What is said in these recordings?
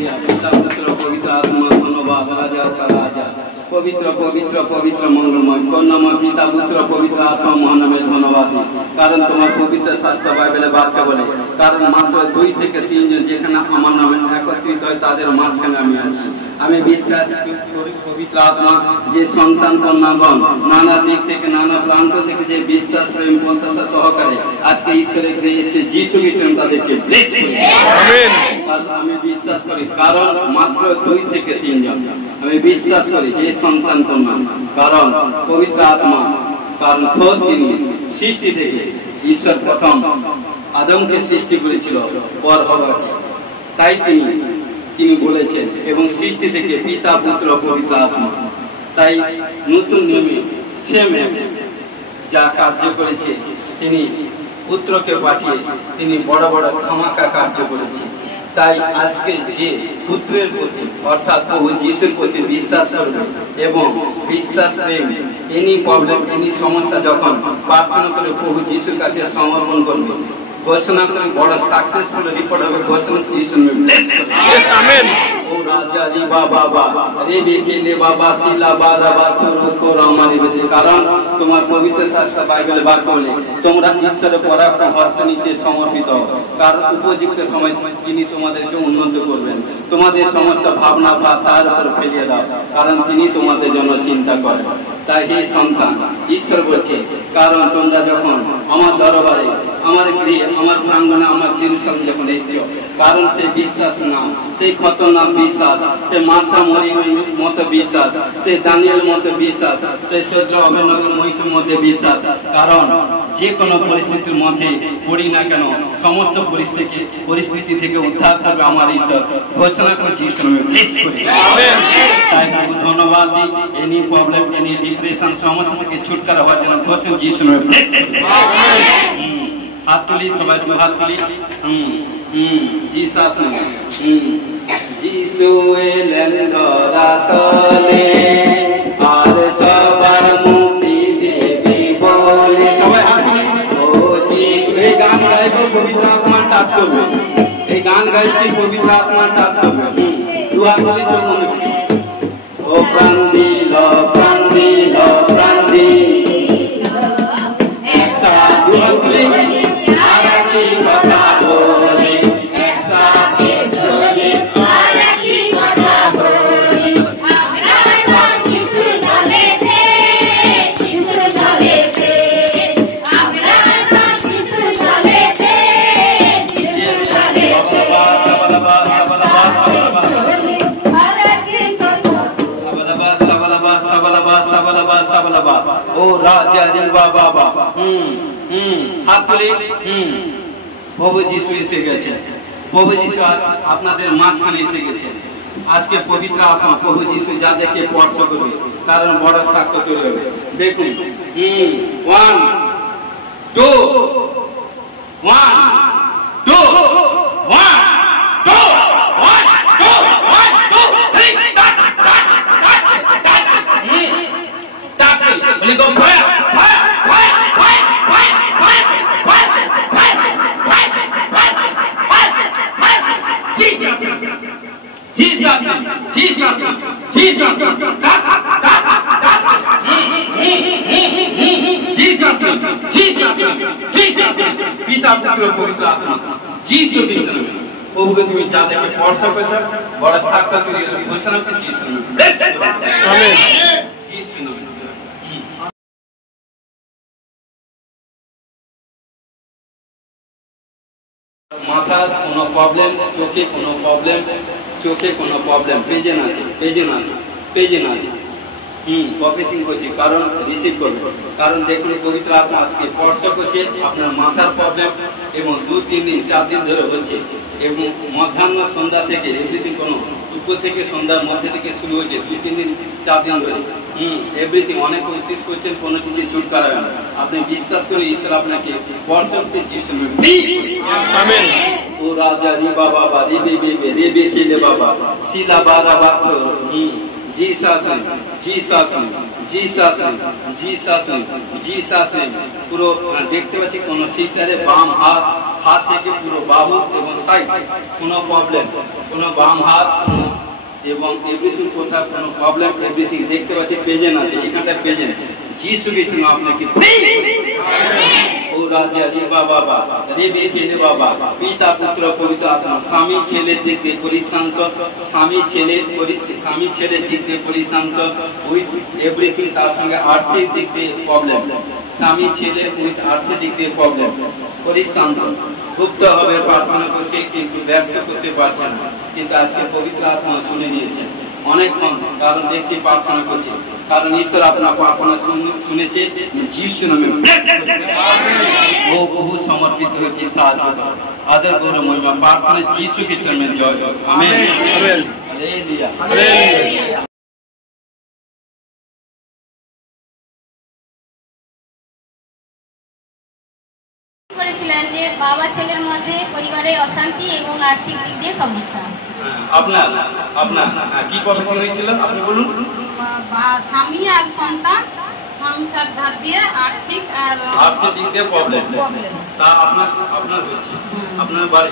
পিতা পুত্র পবিত্র আত্মা ধন্যবাদ রাজা রাজা পবিত্র পবিত্র পবিত্র মঙ্গলময় করুণাময় পিতা পুত্র পবিত্র আত্মা মহানামের ধন্যবাদ। কারণ তোমার পবিত্র শাস্ত্র বাইবেলে বাক্য বলে, কারণ মাত্র 2 থেকে 3 জন যেখানে আমার নামে একত্রিত হয় তাদের মাঝখানে আমি আছি। আমি বিশ্বাস করি পবিত্র আত্মা যে সন্তান কন্যাগণ নানা দিক থেকে নানা প্রান্ত থেকে যে বিশ্বাস প্রেম প্রত্যাশা সহকারে আজকে ঈশ্বরের গৃহে এসে যিশু খ্রিস্ট তাদেরকে ব্লেস করুন। আমেন। আমি বিশ্বাস করি কারণ মাত্র 2 থেকে 3 জন আমি বিশ্বাস করি যে সন্তান কন্যা, কারণ পবিত্র আত্মা, কারণ খোদ তিনি সৃষ্টি থেকে ঈশ্বর প্রথম আদমকে সৃষ্টি করেছিল পর হওয়াকে, তাই তিনি বলেছেন এবং সৃষ্টি থেকে পিতা পুত্র পবিত্র আত্মা, তাই নতুন নিয়মে সেম যা কার্য করেছে তিনি পুত্রকে পাঠিয়ে তিনি বড় বড় ক্ষমাকা কার্য করেছে। তাই আজকে যে পুত্রের প্রতি অর্থাৎ প্রভু যিশুর প্রতি বিশ্বাস করবে এবং বিশ্বাস প্রেম এনি প্রবলেম এনি সমস্যা যখন প্রার্থনা করে প্রভু যিশুর কাছে সমর্পণ করবে, ঘোষণা করে বড় সাকসেসফুল রিপোর্ট হবে। ঘোষণা যিশু আমেন। ও রাজা রি বাবা বাবা রে বেকেলে বাবা শিলা বাবা বাতুরো তোরা আমারে বেশি, কারণ তোমার পবিত্র শাস্ত্র বাইবেলে বাক্য বলে তোমরা ঈশ্বরের পরাক্রম হস্ত নিচে সমর্পিত, কারণ উপযুক্ত সময় তিনি তোমাদেরকে উন্নত করবেন। তোমাদের সমস্ত ভাবনা তার উপর ফেলিয়ে দাও, কারণ তিনি তোমাদের জন্য চিন্তা করেন। তাই হে সন্তান, ঈশ্বর বলছে কারণ তোমরা যখন আমার দরবারে আমার গৃহে আমার প্রাঙ্গণে আমার জেরুজালেম যখন এসছো, কারণ সেই বিশ্বাস না, সেই খতরনাক বিশ্বাস, সেই মাথা মরির মতো বিশ্বাস, সেই দানিয়েল মতো বিশ্বাস, সেই সূত্র অভিনগর মহিষের মধ্যে বিশ্বাস, কারণ যে কোনো পরিস্থিতির মধ্যে পড়ি না কেন সমস্ত পরিস্থিতি থেকে উদ্ধার করবে আমার ঈশ্বর। ঘোষণা করছি তাই ধন্যবাদ দিই। এনি প্রবলেম এনি ডিপ্রেশন সমস্ত থেকে ছুটকারা হওয়ার জন্য ঘোষণা যিশু হাত তুলি, সবাই হাত তুলি। জিসাস যিশু এলেন ধরাতলে আর সবার মুক্তি দেবে বলে, সবাই হাত তুলি। ও যিশু, এই গান গাইব পবিত্র আত্মা টাচ করবে, এই গান গাইছি পবিত্র আত্মা টাচ করবে। দু হাত তুলি, চোখ বন্ধ করি। ও প্রাণ দিল প্রাণ দিল প্রাণ দিল, একসাথে দু হাত তুলি। আর কি কথা বলি, একসাথে চলে আর কি কথা বলি, আমরা যিশু চলেছে যিশু চলেছে, আমরা যিশু চলেছে যিশু চলেছে। সাবালাবা সাবালাবা সাবালাবা সাবালাবা সাবালাবা সাবালাবা সাবালাবা। ও রাজা জিলবা বাবা। হাত তুলি। প্রভু যিশু এসে গেছে, প্রভু যিশু আজ আপনাদের মাঝখানে এসে গেছে। আজকে পবিত্র আত্মা প্রভু যিশু যাদেরকে স্পর্শ করবে কারণ বড় সাক্ষ্য তৈরি হবে। দেখুন 1 2 1 2 1 2 1 2 1 2 3 touch বলি go fire fire fire fire fire fire Jesus, Jesus, Jesus, Jesus, Jesus, Jesus, পিতা পুত্র পবিত্র আত্মা যিশু খ্রিস্ট প্রভুকে তুমি যাদেরকে স্পর্শ করেছো বড় সাক্ষ্য তৈরি হবে। ঘোষণা করছি যিশু আমেন। যিশু নামে মাথার কোনো প্রবলেম, চোখে কোনো প্রবলেম, চোখে কোনো প্রবলেম, পেজেন আছে পেজেন আছে পেজেন আছে প্রফেসিং করছি, কারণ রিসিভ করবে। কারণ দেখুন পবিত্র আত্মা আজকে স্পর্শ করছে আপনার মাথার প্রবলেম এবং 2 3 দিন 4 দিন ধরে হচ্ছে এবং মধ্যাহ্ন সন্ধ্যা থেকে এভরিথিং কোনো দুপুর থেকে সন্ধ্যার মধ্যে থেকে শুরু হচ্ছে 2 3 দিন 4 দিন ধরে এভরিথিং অনেক কোশিশ করছেন কোনো কিছু ছুটকারা হবে না। আপনি বিশ্বাস করে ঈশ্বর আপনাকে স্পর্শ করতে যিশু আমেন। ও রাজা রি বাবা রে বে বে রে বে খেলে বাবা শিলা বারা Baat Jesus name, Jesus name, Jesus name, Jesus name, Jesus name। পুরো দেখতে পাচ্ছি কোন সিস্টারের বাম হাত থেকে পুরো বাহু এবং সাইড কোনো প্রবলেম, কোনো বাম হাত এবং এভরিথিং কোথাও কোনো প্রবলেম, এভরিথিং দেখতে পাচ্ছি প্রেজেন্ট আছে, এখানটা প্রেজেন্ট। যিশুকে তুমি আপনাকে ও রাজা রে বাবা রে বেখে রে বাবা, পিতা পুত্র পবিত্র আত্মা, স্বামী ছেলের দিক দিয়ে পরিশান্ত, স্বামী ছেলের দিক দিয়ে পরিশান্ত, উইথ এভরিথিং, তার সঙ্গে আর্থিক দিক দিয়ে প্রবলেম, স্বামী ছেলে উইথ আর্থিক দিক দিয়ে প্রবলেম, পরিশান্ত। গুপ্ত হবে প্রার্থনা করছে কিন্তু ব্যর্থ করতে পারছে না, কিন্তু আজকে পবিত্র আত্মা শুনে নিয়েছে অনেকক্ষণ, কারণ দেখছি প্রার্থনা করছে, কারণ ঈশ্বর আপনার প্রার্থনা শুনেছে। যিশু নামে ও বহু সমর্পিত হচ্ছে, সাহায্য আদর গৌরব মহিমা প্রার্থনা যিশু খ্রিস্টের নামে জয়। Amen amen hallelujah hallelujah. করেছিলেন যে বাবা ছেলের মধ্যে পরিবারে অশান্তি এবং আর্থিক দিক দিয়ে সমস্যা। আপনার আপনার কি প্রবলেম হয়েছিল আপনি বলুন। স্বামী আর সন্তান সংসার ধার দিয়ে আর্থিক দিক দিয়ে প্রবলেম, তা আপনার হচ্ছে আপনার বাড়ি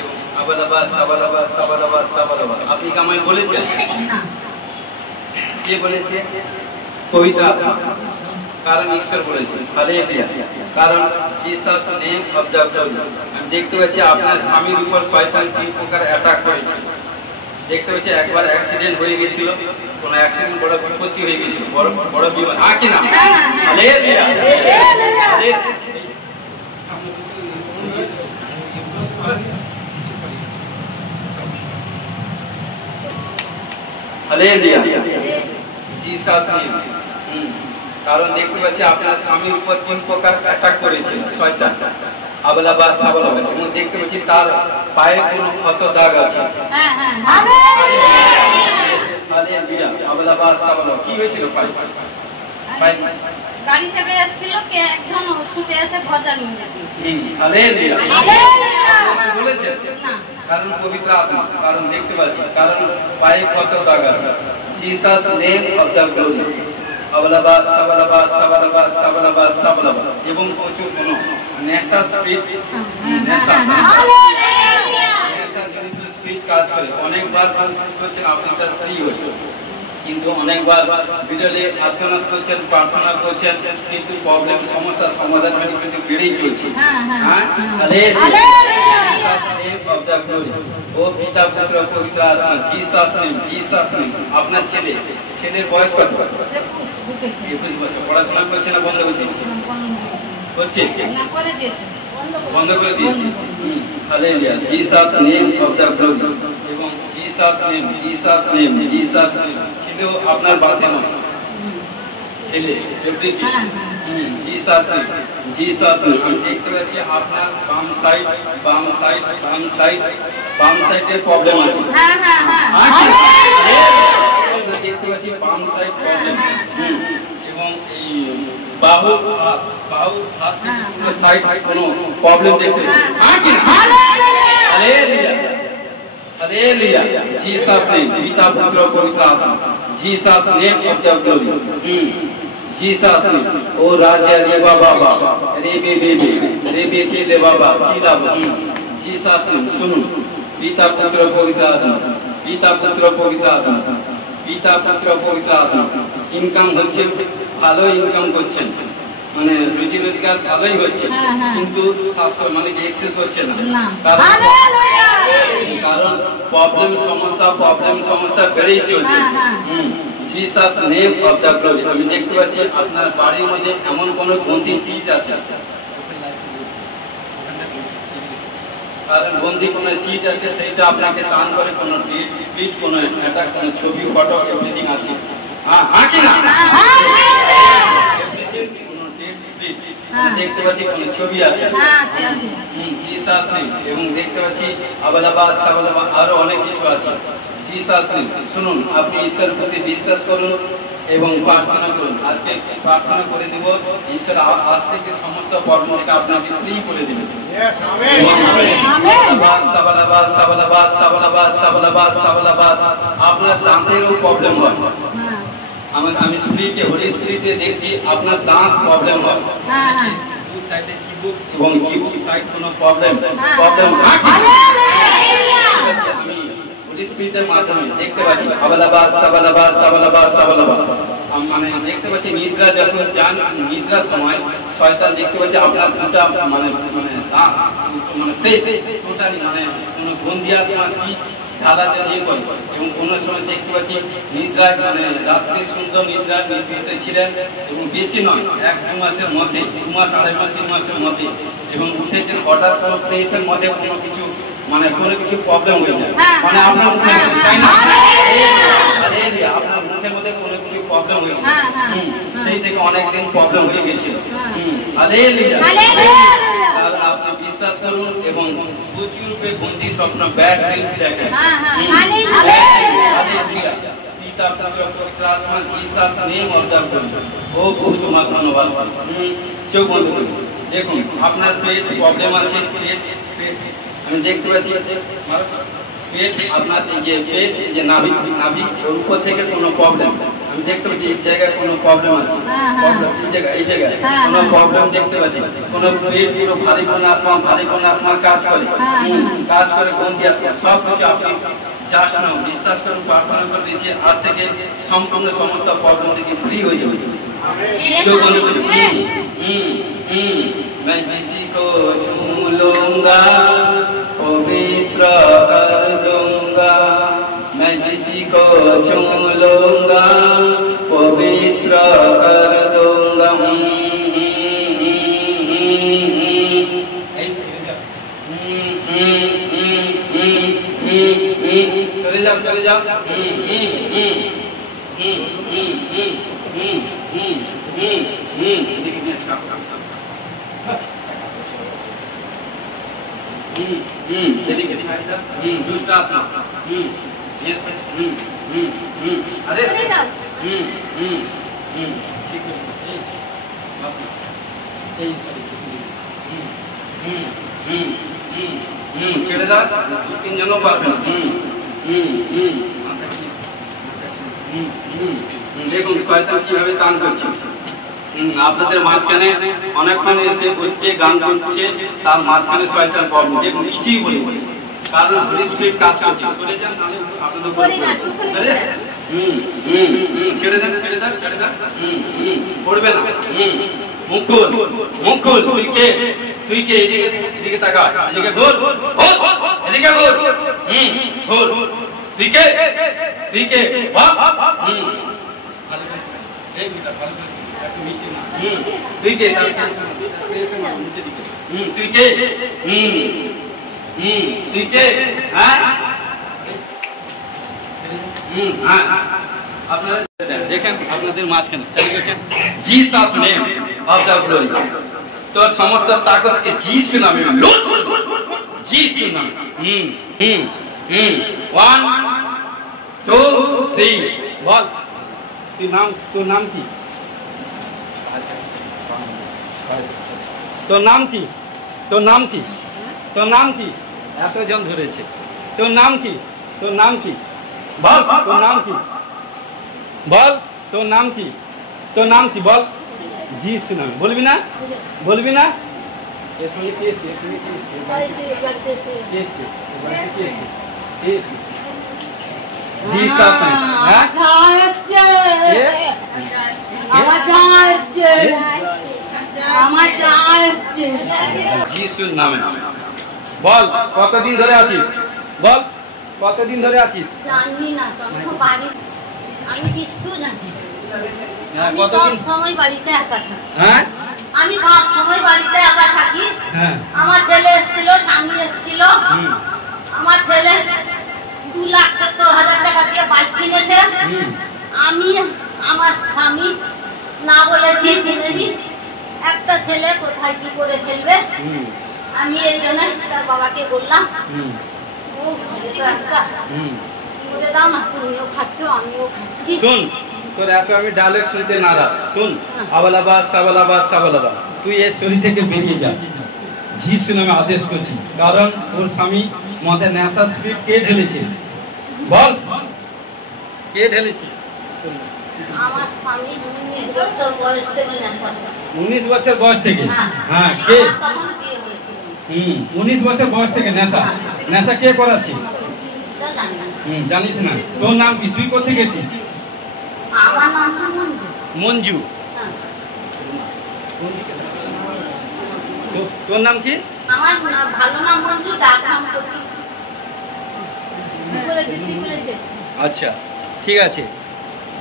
এবং আবালাবাদ সাবালাবাদ সাবালাবাদ সাবালাবাদ। আপনি কি আমায় বলেছেন? না। কে বলেছে? পবিত্র আত্মা, কারণ ঈশ্বর বলেছেন। হালেলুয়া। কারণ Jesus name of the god. আমি দেখতে পাচ্ছি আপনার স্বামীর উপর শয়তান তিন প্রকার অ্যাটাক করেছে। দেখতে পাচ্ছি একবার অ্যাক্সিডেন্ট হয়ে গিয়েছিল, কোন অ্যাক্সিডেন্ট বড় বিপত্তি হয়ে গিয়েছিল, বড় বিপদ। হ্যাঁ কি না? Hallelujah hallelujah Jesus name. কারণ দেখতে পাচ্ছি আপনার স্বামীর উপর তিন প্রকার অ্যাটাক করেছিল শয়তান, আবলাবাদ সাবলাবাদ, এবং দেখতে পাচ্ছি তার পায়ে কোনো ক্ষত দাগ আছে। হালেলুয়া আবলাবাদ সাবলাবাদ। কি হয়েছিল পায়ে? গাড়ি থেকে এসেছিল, কে একজন ছুটে এসে গজা নিয়ে দিয়েছে। হালেলুয়া হালেলুয়া বলেছেন। না, কারণ পবিত্র আত্মা, কারণ দেখতে পাচ্ছি, কারণ পায়ে ক্ষত দাগ আছে। Jesus name of the glory. আবলাবাদ সাবলাবাদ সাবলাবাদ সাবলাবাদ সাবলাবাদ। এবং প্রচুর কোন নেশা স্পিরিট, নেশা জনিত স্পিরিট কাজ করে। অনেকবার কনসিস্ট করছেন আপনি তার স্ত্রী হয়ে, কিন্তু অনেকবার বিরলে আত্মনাদ করছেন, প্রার্থনা করছেন, কিন্তু প্রবলেম সমস্যা সমাধান হয়নি, কিন্তু বেড়েই চলছে। ও পিতা পুত্র পবিত্র আত্মা, জিসাস নেম, জিসাস নেম। আপনার ছেলের বয়স কত? 21 বছর। পড়াশোনা করছে না বন্ধ করে দিয়েছে? করছে, বন্ধ করে দিয়েছে। Hallelujah Jesus name of the glory. এবং Jesus name, Jesus name, Jesus name. ছেলেও আপনার বাতে নয়, ছেলে everything. Jesus name, Jesus name. আমি দেখতে পাচ্ছি আপনার বাম সাইডে প্রবলেম আছে। দেখতে পাচ্ছি বাম সাইড প্রবলেম, এবং এই বাহু হাত সাইড কোনো প্রবলেম দেখতে পাচ্ছি। হালেলুয়া হালেলুয়া জিসাস নেম, পিতা পুত্র পবিত্র আত্মা, Jesus name of the glory. Jesus name ও রাজা রে বাবা রে বে কে রে বাবা সিলা। Jesus name. শুনুন, পিতা পুত্র পবিত্র আত্মা, পিতা পুত্র পবিত্র আত্মা, পিতা পুত্র পবিত্র আত্মা। ইনকাম হচ্ছে, ভালো ইনকাম করছেন, মানে রুজি রোজগার ভালোই হচ্ছে, কিন্তু মানে এক্সেস হচ্ছে না। কারণ প্রবলেম সমস্যা বেড়েই চলছে। Jesus name of the glory. আমি দেখতে পাচ্ছি আপনার বাড়ির মধ্যে এমন কোন বন্দি চিজ আছে, কারণ বন্দি কোন চিজ আছে, সেইটা আপনাকে টান করে, কোন ডেট স্প্লিট, কোন অ্যাটাক, কোন ছবি ফটো এভরিথিং আছে। হ্যাঁ কি না? দেখতে পাচ্ছি কোন ছবি আছে। Jesus name. এবং দেখতে পাচ্ছি আবলাবাদ সাবলাবাদ, আরো অনেক কিছু আছে। Jesus name. শুনুন, আপনি ঈশ্বরের প্রতি বিশ্বাস করুন এবং প্রার্থনা করুন। আজকে প্রার্থনা করে দিব, ঈশ্বর আজ থেকে সমস্ত কর্ম থেকে আপনাকে ফ্রি করে দিবেন। আপনার দাঁতেরও প্রবলেম হয়, আমি স্পিরিটে হোলি স্পিরিটে দেখছি আপনার দাঁত প্রবলেম হয়, দু সাইডে চিবুক এবং চিবুক সাইড কোনো প্রবলেম আমি হোলি স্পিরিটের মাধ্যমে দেখতে পাচ্ছি। মানে দেখতে পাচ্ছি নিদ্রা যখন যান, নিদ্রার সময় শয়তান দেখতে পাচ্ছি আপনার দুটা মানে দাঁত মানে ফ্রেশ টোটালি, মানে কোনো গন্ধিয়া চিজ ঢালাতে নিয়ে করে। এবং কোনো সময় দেখতে পাচ্ছি নিদ্রায় মানে রাত্রে সুন্দর নিদ্রা নিদ্রিতে ছিলেন এবং বেশি নয়, 1-2 মাসের মধ্যে, 2 মাস 2.5 মাস 3 মাসের মধ্যে, এবং উঠেছেন হঠাৎ কোনো প্লেসের মধ্যে কোনো কিছু মানে কোনো কিছু প্রবলেম হয়ে যায়, মানে আপনার মুখে তাই না, আপনার মুখের মধ্যে কোনো কিছু প্রবলেম হয়ে যায়, সেই থেকে অনেকদিন প্রবলেম হয়ে গেছিল। আপনি বিশ্বাস করুন এবং প্রচুর রূপে বন্দি স্বপ্ন ব্যাড ড্রিমস দেখেন। পিতা পুত্র পবিত্র আত্মা জিসাস নেম অর্জন করুন। ও প্রভু তোমার ধন্যবাদ। চোখ বন্ধ করুন, দেখুন আপনার পেট প্রবলেম আছে, পেট আমি দেখতে পাচ্ছি পেট, আপনার পেট যে নাভি ওর উপর থেকে কোনো প্রবলেম আমি দেখতে পাচ্ছি, এই জায়গায় কোনো প্রবলেম আছে, এই জায়গায় কোনো প্রবলেম দেখতে পাচ্ছি, কোনো পেট পুরো ভারী কোনো আত্মার কাজ করে বন্দি আত্মা সব কিছু আপনি জাস্ট নাও, বিশ্বাস করুন, প্রার্থনা করে দিয়েছি, আজ থেকে সম্পূর্ণ সমস্ত প্রবলেম থেকে ফ্রি হয়ে যাবে। मैं किसी को छू लूंगा पवित्र कर दूंगा, मैं किसी को छू लूंगा पवित्र कर दूंगा। चले जाओ दुष्ट आत्मा अरे ठीक है, ছেড়ে দাও, 2-3 জনও পারবে না। দেখুন শয়তান কিভাবে টান করছে আপনাদের মাঝখানে, অনেকক্ষণ এসে বসছে গান করছে, তার মাঝখানে শয়তান প্রবলেম, দেখুন কিছুই বলি কারণ হোলি স্পিরিট কাজ করছে। চলে যান, নাহলে আপনাদের ছেড়ে দেন পড়বে না। মুখ খুল, তুই কে এদিকে তাকা, এদিকে ঘোর, এদিকে ঘোর, ঘোর, তুই কে তুই কে দেখেন আপনাদের মাঝখানে চালু করেছেন Jesus name of the glory. তো সমস্ত তাকতকে যিশু নামে লুট, যিশু নামে। 1 2 3 বল। তোর নাম কি? তোর নাম কি? তোর নাম কি? তোর নাম কি? এতজন ধরেছে। তোর নাম কি? তোর নাম কি? বল তোর নাম কি? বল তোর নাম কি? তোর নাম কি বল? যিশু নামে। বলবি না? বলবি না? যিশুর নামে। বল কতদিন ধরে আছিস? বল কতদিন ধরে আছিস? জানি না, আমি কিচ্ছু জানি না। কতদিন সময় বাড়িতে একা থাকি। হ্যাঁ, আমি সব সময় বাড়িতে একা থাকি। আমার ছেলে এসেছিল, স্বামী এসেছিল। আমার ছেলে 2,70,000 টাকা দিয়ে বাইক কিনেছে। আমি আমার স্বামী না বলেছি শুনেনি, একটা ছেলে কোথায় কি করে ফেলবে। আমি এই জন্য তার বাবাকে বললাম, ও ছেলেটা একটা দাও না, তুমিও খাচ্ছ আমিও খাচ্ছি। শুন, তোর এত আমি ডায়লগ শুনতে নারাজ। শুন, আবালাবাদ সাবালাবাদ সাবালাবাদ, তুই এই শরীর থেকে বেরিয়ে যা। যিশু নামে আদেশ করছি, কারণ ওর স্বামী মধ্যে নেশা স্পিড কে ঢেলেছে? বল, কে ঢেলেছে? আমার স্বামী 19 বছর বয়স থেকে নেশা করে। 19 বছর বয়স থেকে? হ্যাঁ, কে? 19 বছর বয়স থেকে নেশা। নেশা কে করাচ্ছে? জানিস না? তোর নাম কি? তুই কোথা গেছিস? আমার নাম তো মঞ্জু। মঞ্জু? তোর নাম কি? আমার ভালো নাম মঞ্জু, ডাক নাম কোটি। ঠিক বলেছে, ঠিক বলেছে। আচ্ছা, ঠিক আছে।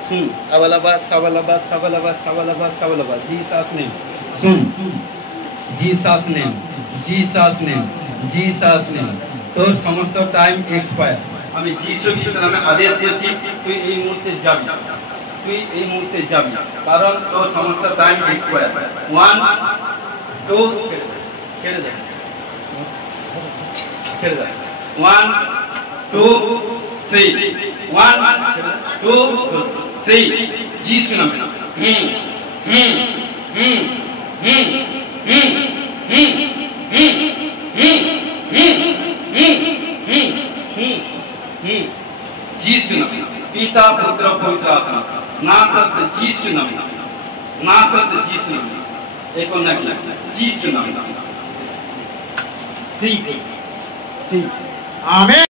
শুন, আবালাবাদ সাবালাবাদ সাবালাবাদ সাবালাবাদ সাবালাবাদ, জিসাস নেম। শুন, Jesus name, Jesus name, Jesus name. তোর সমস্ত টাইম এক্সপায়ার। আমি যিশু খ্রিস্টের নামে আদেশ করছি, তুই এই মুহূর্তে যাবি। তুই এই মুহূর্তে যাবি, কারণ তোর সমস্ত টাইম এক্সপায়ার। 1 2 ছেড়ে দে, ছেড়ে দে। 1 2 3 1 2 3 যিশু নামে। যিশু নামে, পিতা পুত্র পবিত্র আত্মা, নাসরত যিশু নামে, নাসরত যিশু নামে। এখন নাকি যিশু নামে। আমেন।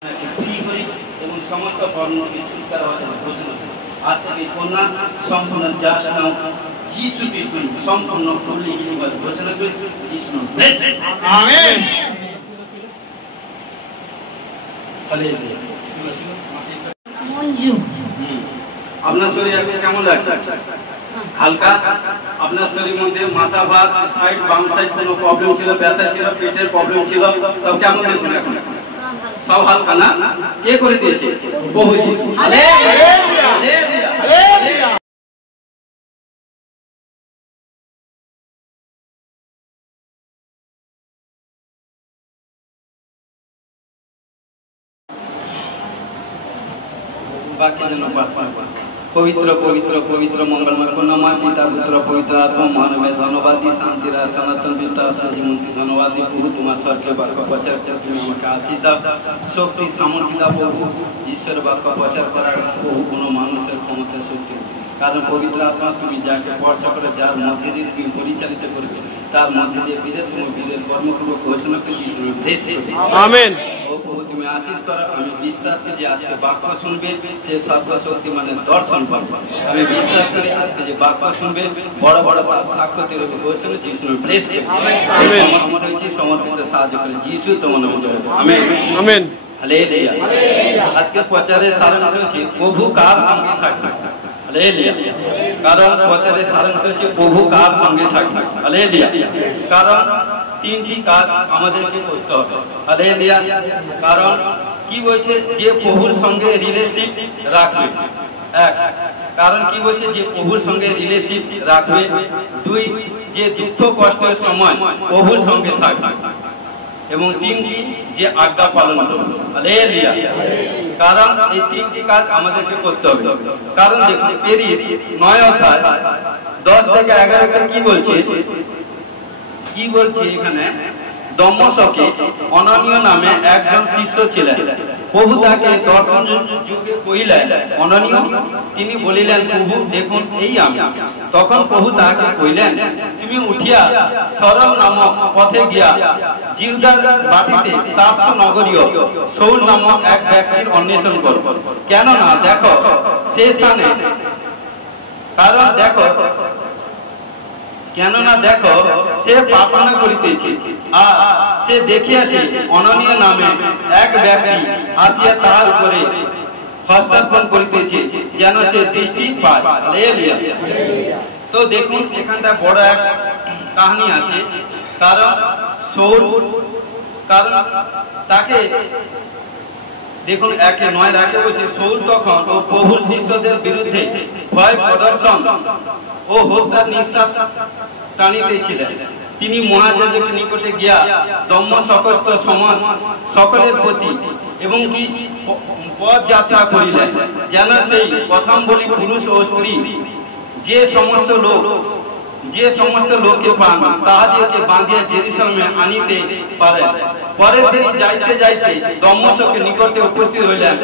এবং সমস্ত বর্ণকে স্বীকার হওয়ার ঘোষণা করি। আজ থেকে কন্যা সম্পূর্ণ যা নাম যিশুকে তুই সম্পূর্ণ করলি ঘোষণা করি। যিশু আমেন। মঞ্জু, আপনার শরীর আজকে কেমন লাগছে? হালকা? আপনার শরীরের মধ্যে মাথা ভাত সাইড বাম সাইড কোনো প্রবলেম ছিল, ব্যথা ছিল, পেটের প্রবলেম ছিল, সব কেমন দেখুন এখন? সব হালকা না? কে করে দিয়েছে? বহু যিশু। Hallelujah, hallelujah, hallelujah. বাকি জন্য পবিত্র পবিত্র পবিত্র মঙ্গলময় কন্যাময় পিতা পুত্র পবিত্র আত্মা মহানবে ধন্যবাদ দি শান্তিরা সনাতন পিতা সজীবন্তী ধন্যবাদ দি প্রভু তোমার স্বর্গে বাক্য প্রচার করে তুমি আমাকে আশীষ দাও, শক্তি সামর্থ্য দাও প্রভু। ঈশ্বর বাক্য প্রচার করার প্রভু কোনো মানুষের ক্ষমতা শক্তি, কারণ পবিত্র আত্মা তুমি যাকে ভরসা করে, যার মধ্যে দিয়ে তুমি পরিচালিত করবে, তার মধ্যে দিয়ে বীরের তুমি বীরের কর্মপূর্বক ঘোষণা করে যিশুর দেশে। আমেন। ও প্রভু তুমি আশীষ করো। আমি বিশ্বাস করি যে আজকে বাক্য শুনবে সে সর্বশক্তি মানে দর্শন পাবে। আমি বিশ্বাস করি আজকে যে বাক্য শুনবে বড় বড় সাক্ষ্য দেবে ঘোষণা যিশুর দেশে। আমেন। সমর্পণ হয়েছি, সমর্পিত সাহায্য করে যিশু তোমার নামে জয়। Amen, amen, hallelujah. আজকে প্রচারের সারাংশ হচ্ছে প্রভু কার সঙ্গে থাকবে। হালেলুয়া। কারণ প্রচারের সারাংশ হচ্ছে প্রভু কার সঙ্গে থাকবে। হালেলুয়া। কারণ তিনটি কাজ আমাদেরকে করতে হবে। হালেলুয়া। কারণ কি বলছে? যে প্রভুর সঙ্গে রিলেশন রাখবে। এক, কারণ কি বলছে? যে প্রভুর সঙ্গে রিলেশন রাখবে। দুই, যে দুঃখ কষ্টের সময় প্রভুর সঙ্গে থাকবে। এবং তিনটি, যে আজ্ঞা পালন করবে। হালেলুয়া। কারণ এই তিনটি কাজ আমাদেরকে করতে হবে। কারণ দেখুন পেরিয়ে 9 অধ্যায় 10 থেকে 11 কি বলছে? কি বলছে এখানে? দমশকে অননীয় নামে একজন শিষ্য ছিলেন। প্রভু তাকে দর্শন যুগে কহিলেন, অননীয়। তিনি বলিলেন, প্রভু দেখুন এই আমি। তখন প্রভু তাকে কহিলেন, তুমি উঠিয়া সরল নামক পথে গিয়া জিহুদার বাটিতে তার্সু নগরীয় শৌল নামক এক ব্যক্তির অন্বেষণ করো। কেননা দেখো সে স্থানে, কারণ দেখো, কেননা দেখো সে প্রার্থনা করিতেছে, আর সে দেখিয়াছে অননীয় নামে এক ব্যক্তি আসিয়া তাহার উপরে হস্তার্পণ করিতেছে, যেন সে দৃষ্টি পায়। হালেলুয়া। তো দেখুন এখানটা বড় এক কাহিনী আছে। কারণ শৌল, কারণ তাকে দেখুন 1:9 রাখে বলছে, শৌল তখন ও প্রভুর শিষ্যদের বিরুদ্ধে ভয় প্রদর্শন ও হত্যার নিঃশ্বাস টানিতেছিলেন। তিনি মহাযাজকের নিকটে গিয়া দম্ম সকস্ত সমাজ সকলের প্রতি এবং কি পথ যাত্রা করিলেন, যেন সেই প্রথম বলি পুরুষ ও স্ত্রী যে সমস্ত লোককে পান তাহাদেরকে বাঁধিয়া জেরুজালেমে আনিতে পারেন। পরের দিন যাইতে যাইতে দমস্কের নিকটে উপস্থিত হইলেন।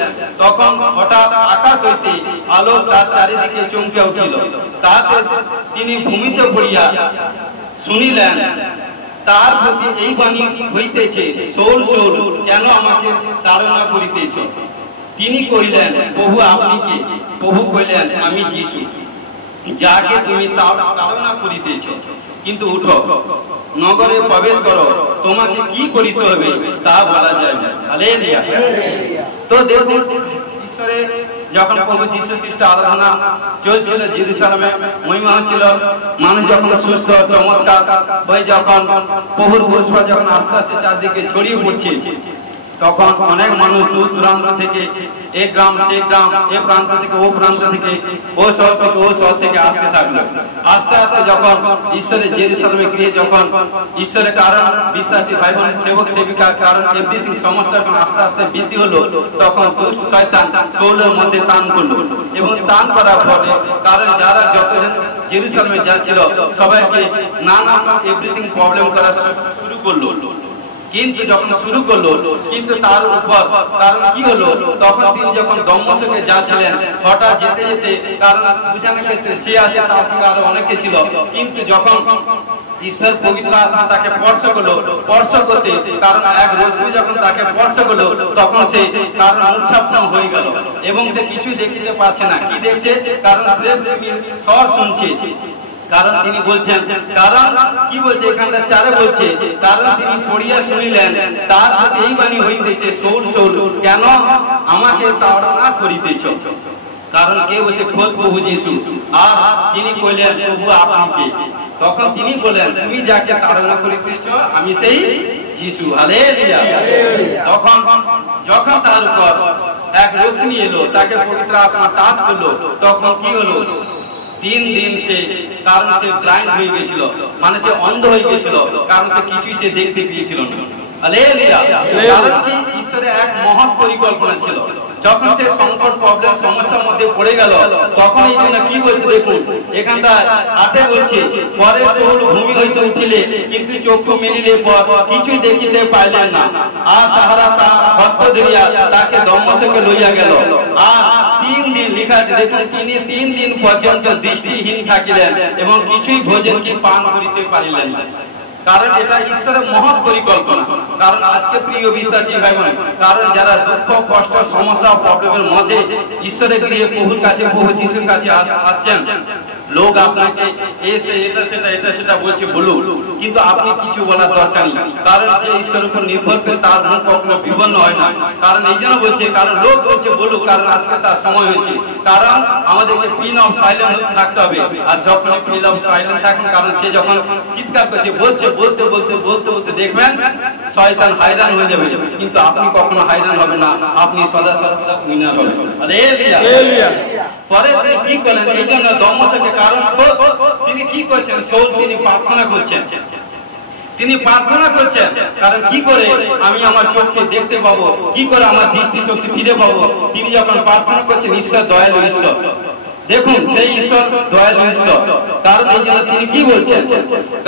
তখন হঠাৎ আকাশ হইতে আলো তার চারিদিকে চমকে উঠিল। তাহাতে তিনি ভূমিতে পড়িয়া শুনিলেন, তার প্রতি এই বাণী হইতেছে, শৌল শৌল, কেন আমাকে তাড়না করিতেছ? তিনি কহিলেন, প্রভু আপনি কে? প্রভু কহিলেন, আমি যিশু, যাকে তুমি তাড়না করিতেছ। কিন্তু উঠো, নগরে প্রবেশ করো, তোমাকে কি করিতে হবে তা বলা যায় না। হালেলুয়া। তো দেখুন, ঈশ্বরের যখন প্রভু যীশু খ্রিস্ট আরাধনা চলছিল জেরুজালেমে, মহিমা হচ্ছিল, মানুষ যখন সুস্থ চমৎকার হয়ে যখন প্রভুর পুষ্পা যখন আস্তে আস্তে চারদিকে ছড়িয়ে পড়ছে, তখন অনেক মানুষ দূর দূরান্ত থেকে এক গ্রাম সে গ্রাম, এ প্রান্ত থেকে ও প্রান্ত থেকে, ও শহর থেকে ও শহর থেকে আসতে থাকলো। আস্তে আস্তে যখন ঈশ্বরের জেরুজালেমে গিয়ে যখন ঈশ্বরের কারণ বিশ্বাসী ভাই বোন সেবক সেবিকার কারণ এভরিথিং সমস্ত যখন আস্তে আস্তে বৃদ্ধি হলো, তখন দুষ্ট শয়তান শৌলের মধ্যে টান করলো। এবং টান করার ফলে কারণ যারা যতজন জেরুজালেমে যাচ্ছিল সবাইকে নানা এভরিথিং প্রবলেম করা শুরু করলো। কিন্তু যখন শুরু করলো, কিন্তু তার উপর কারণ কি হলো, তখন তিনি যখন দমস্কে যাচ্ছিলেন, হঠাৎ যেতে যেতে কারণ বুঝানোর ক্ষেত্রে সে আছে, তার সঙ্গে আরো অনেকে ছিল, কিন্তু যখন ঈশ্বর পবিত্র আত্মা তাকে স্পর্শ করলো, স্পর্শ করতে কারণ এক রশ্মি যখন তাকে স্পর্শ করলো, তখন সে কারণ মূর্ছাপন্ন হয়ে গেল এবং সে কিছুই দেখিতে পাচ্ছে না। কি দেখছে? কারণ সে স্বর শুনছে। কারণ তিনি বলছেন, কারণ কি বলছে এখানটা চারে বলছে, কারণ তিনি পড়িয়া শুনিলেন, তার প্রতি এই বাণী হইতেছে, শৌল শৌল, কেন আমাকে তাড়না করিতেছ? কারণ কে বলছে? খোদ প্রভু যীশু। আর তিনি কইলেন, প্রভু আপনি কে? তখন তিনি বলেন, তুমি যাকে তাড়না করিতেছ আমি সেই যীশু। হালেলুয়া। তখন যখন তার উপর এক রশ্মি এলো, তাকে পবিত্র আত্মা টাচ করলো, তখন কি হলো? 3 দিন সে কারণ সে ব্লাইন্ড হয়ে গেছিল, মানে সে অন্ধ হয়ে গেছিল, কারণ সে কিছুই সে দেখতে পেয়েছিল না। হালেলুয়া। কারণ কি? ঈশ্বরের এক মহৎ পরিকল্পনা ছিল। যখন সে সংকট প্রবলেম সমস্যার মধ্যে পড়ে গেল, তখন এই জন্য কি বলছে দেখুন, এখানটা 8 বলছে, পরে শৌল ভূমি হইতে উঠিলে কিন্তু চক্ষু মেলিলে পর কিছুই দেখিতে পাইলেন না। আর তাহারা হস্ত ধরিয়া তাকে দমস্কে লইয়া গেল। আর 3 দিন লেখা আছে দেখুন, তিনি 3 দিন পর্যন্ত দৃষ্টিহীন থাকিলেন এবং কিছুই ভোজন কি পান করিতে পারিলেন না। কারণ এটা ঈশ্বরের মহৎ পরিকল্পনা। কারণ আজকে প্রিয় বিশ্বাসী ভাই বোন, কারণ যারা দুঃখ কষ্ট সমস্যা প্রবলেমের মধ্যে ঈশ্বরের গিয়ে প্রভুর কাছে, প্রভু যিশুর কাছে আসছেন, লোক আপনাকে এসে এটা সেটা বলছে বলুন, কিন্তু আপনি কিছু বলার দরকার নেই। কারণ যে ঈশ্বরের উপর নির্ভর করে তার মুখ কখনো বিবন্ন হয় না। কারণ এই জন্য বলছে, কারণ লোক বলছে বলুক, কারণ আজকে তার সময় হয়েছে। কারণ আমাদেরকে পিন অফ সাইলেন্ট থাকতে হবে। আর যখন পিন অফ সাইলেন্ট থাকেন, কারণ সে যখন চিৎকার করছে, বলছে, বলতে বলতে বলতে বলতে দেখবেন শয়তান হায়রান হয়ে যাবে, কিন্তু আপনি কখনো হায়রান হবে না, আপনি সদা সদা উইনার হবেন। হালেলুয়া। পরে তিনি কি করলেন? এই জন্য দমস্কে কারণ তিনি কি করছেন? শৌল তিনি প্রার্থনা করছেন, তিনি প্রার্থনা করছেন, কারণ কি করে আমি আমার চোখকে দেখতে পাবো, কি করে আমার দৃষ্টি শক্তি ফিরে পাবো। তিনি যখন প্রার্থনা করছেন, ঈশ্বর দয়ালু ঈশ্বর, দেখুন সেই ঈশ্বর দয়ালু ঈশ্বর। কারণ এই জন্য তিনি কি বলছেন?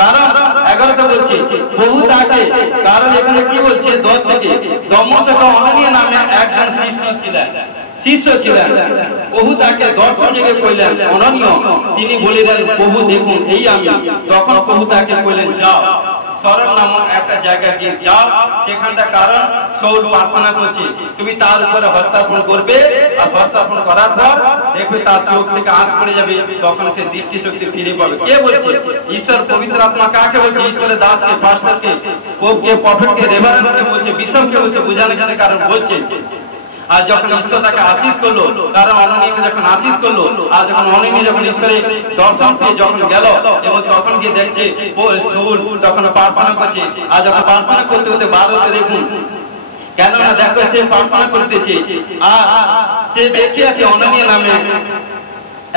কারণ 11টা বলছে, প্রভু তাকে, কারণ এখানে কি বলছে 10 থেকে, দমস্কে অনানিয়া নামে একজন শিষ্য ছিলেন। প্রভু তাকে দর্শন জেগে কইলেন, অননীয়। তিনি বলিলেন, প্রভু দেখুন এই আমি। তখন প্রভু তাকে কইলেন, যাও সরল নামক একটা জায়গায় গিয়ে যাও, সেখানটা কারণ শৌল প্রার্থনা করছে, তুমি তার উপরে হস্তাপন করবে, আর হস্তাপন করার পর দেখবে তার চোখ থেকে আঁচ পড়ে যাবে, তখন সে দৃষ্টি শক্তি ফিরে পাবে। কে বলছে? ঈশ্বর পবিত্র আত্মা। কাকে বলছে? ঈশ্বরের দাসকে, পাস্টরকে, পোপকে, প্রফেটকে, রেভারেন্সকে বলছে, বিশপকে বলছে, বুঝানোর ক্ষেত্রে কারণ বলছে। আর যখন ঈশ্বর তাকে আশীষ করলো, কারণ অননীকে যখন আশীষ করলো, আর যখন অননী যখন ঈশ্বরের দর্শন পেয়ে যখন গেল, এবং তখন গিয়ে দেখছে শৌল তখন প্রার্থনা করছে। আর যখন প্রার্থনা করতে করতে 12তে দেখুন, কেননা দেখো সে প্রার্থনা করতেছে, আর সে দেখে আছে অননী নামে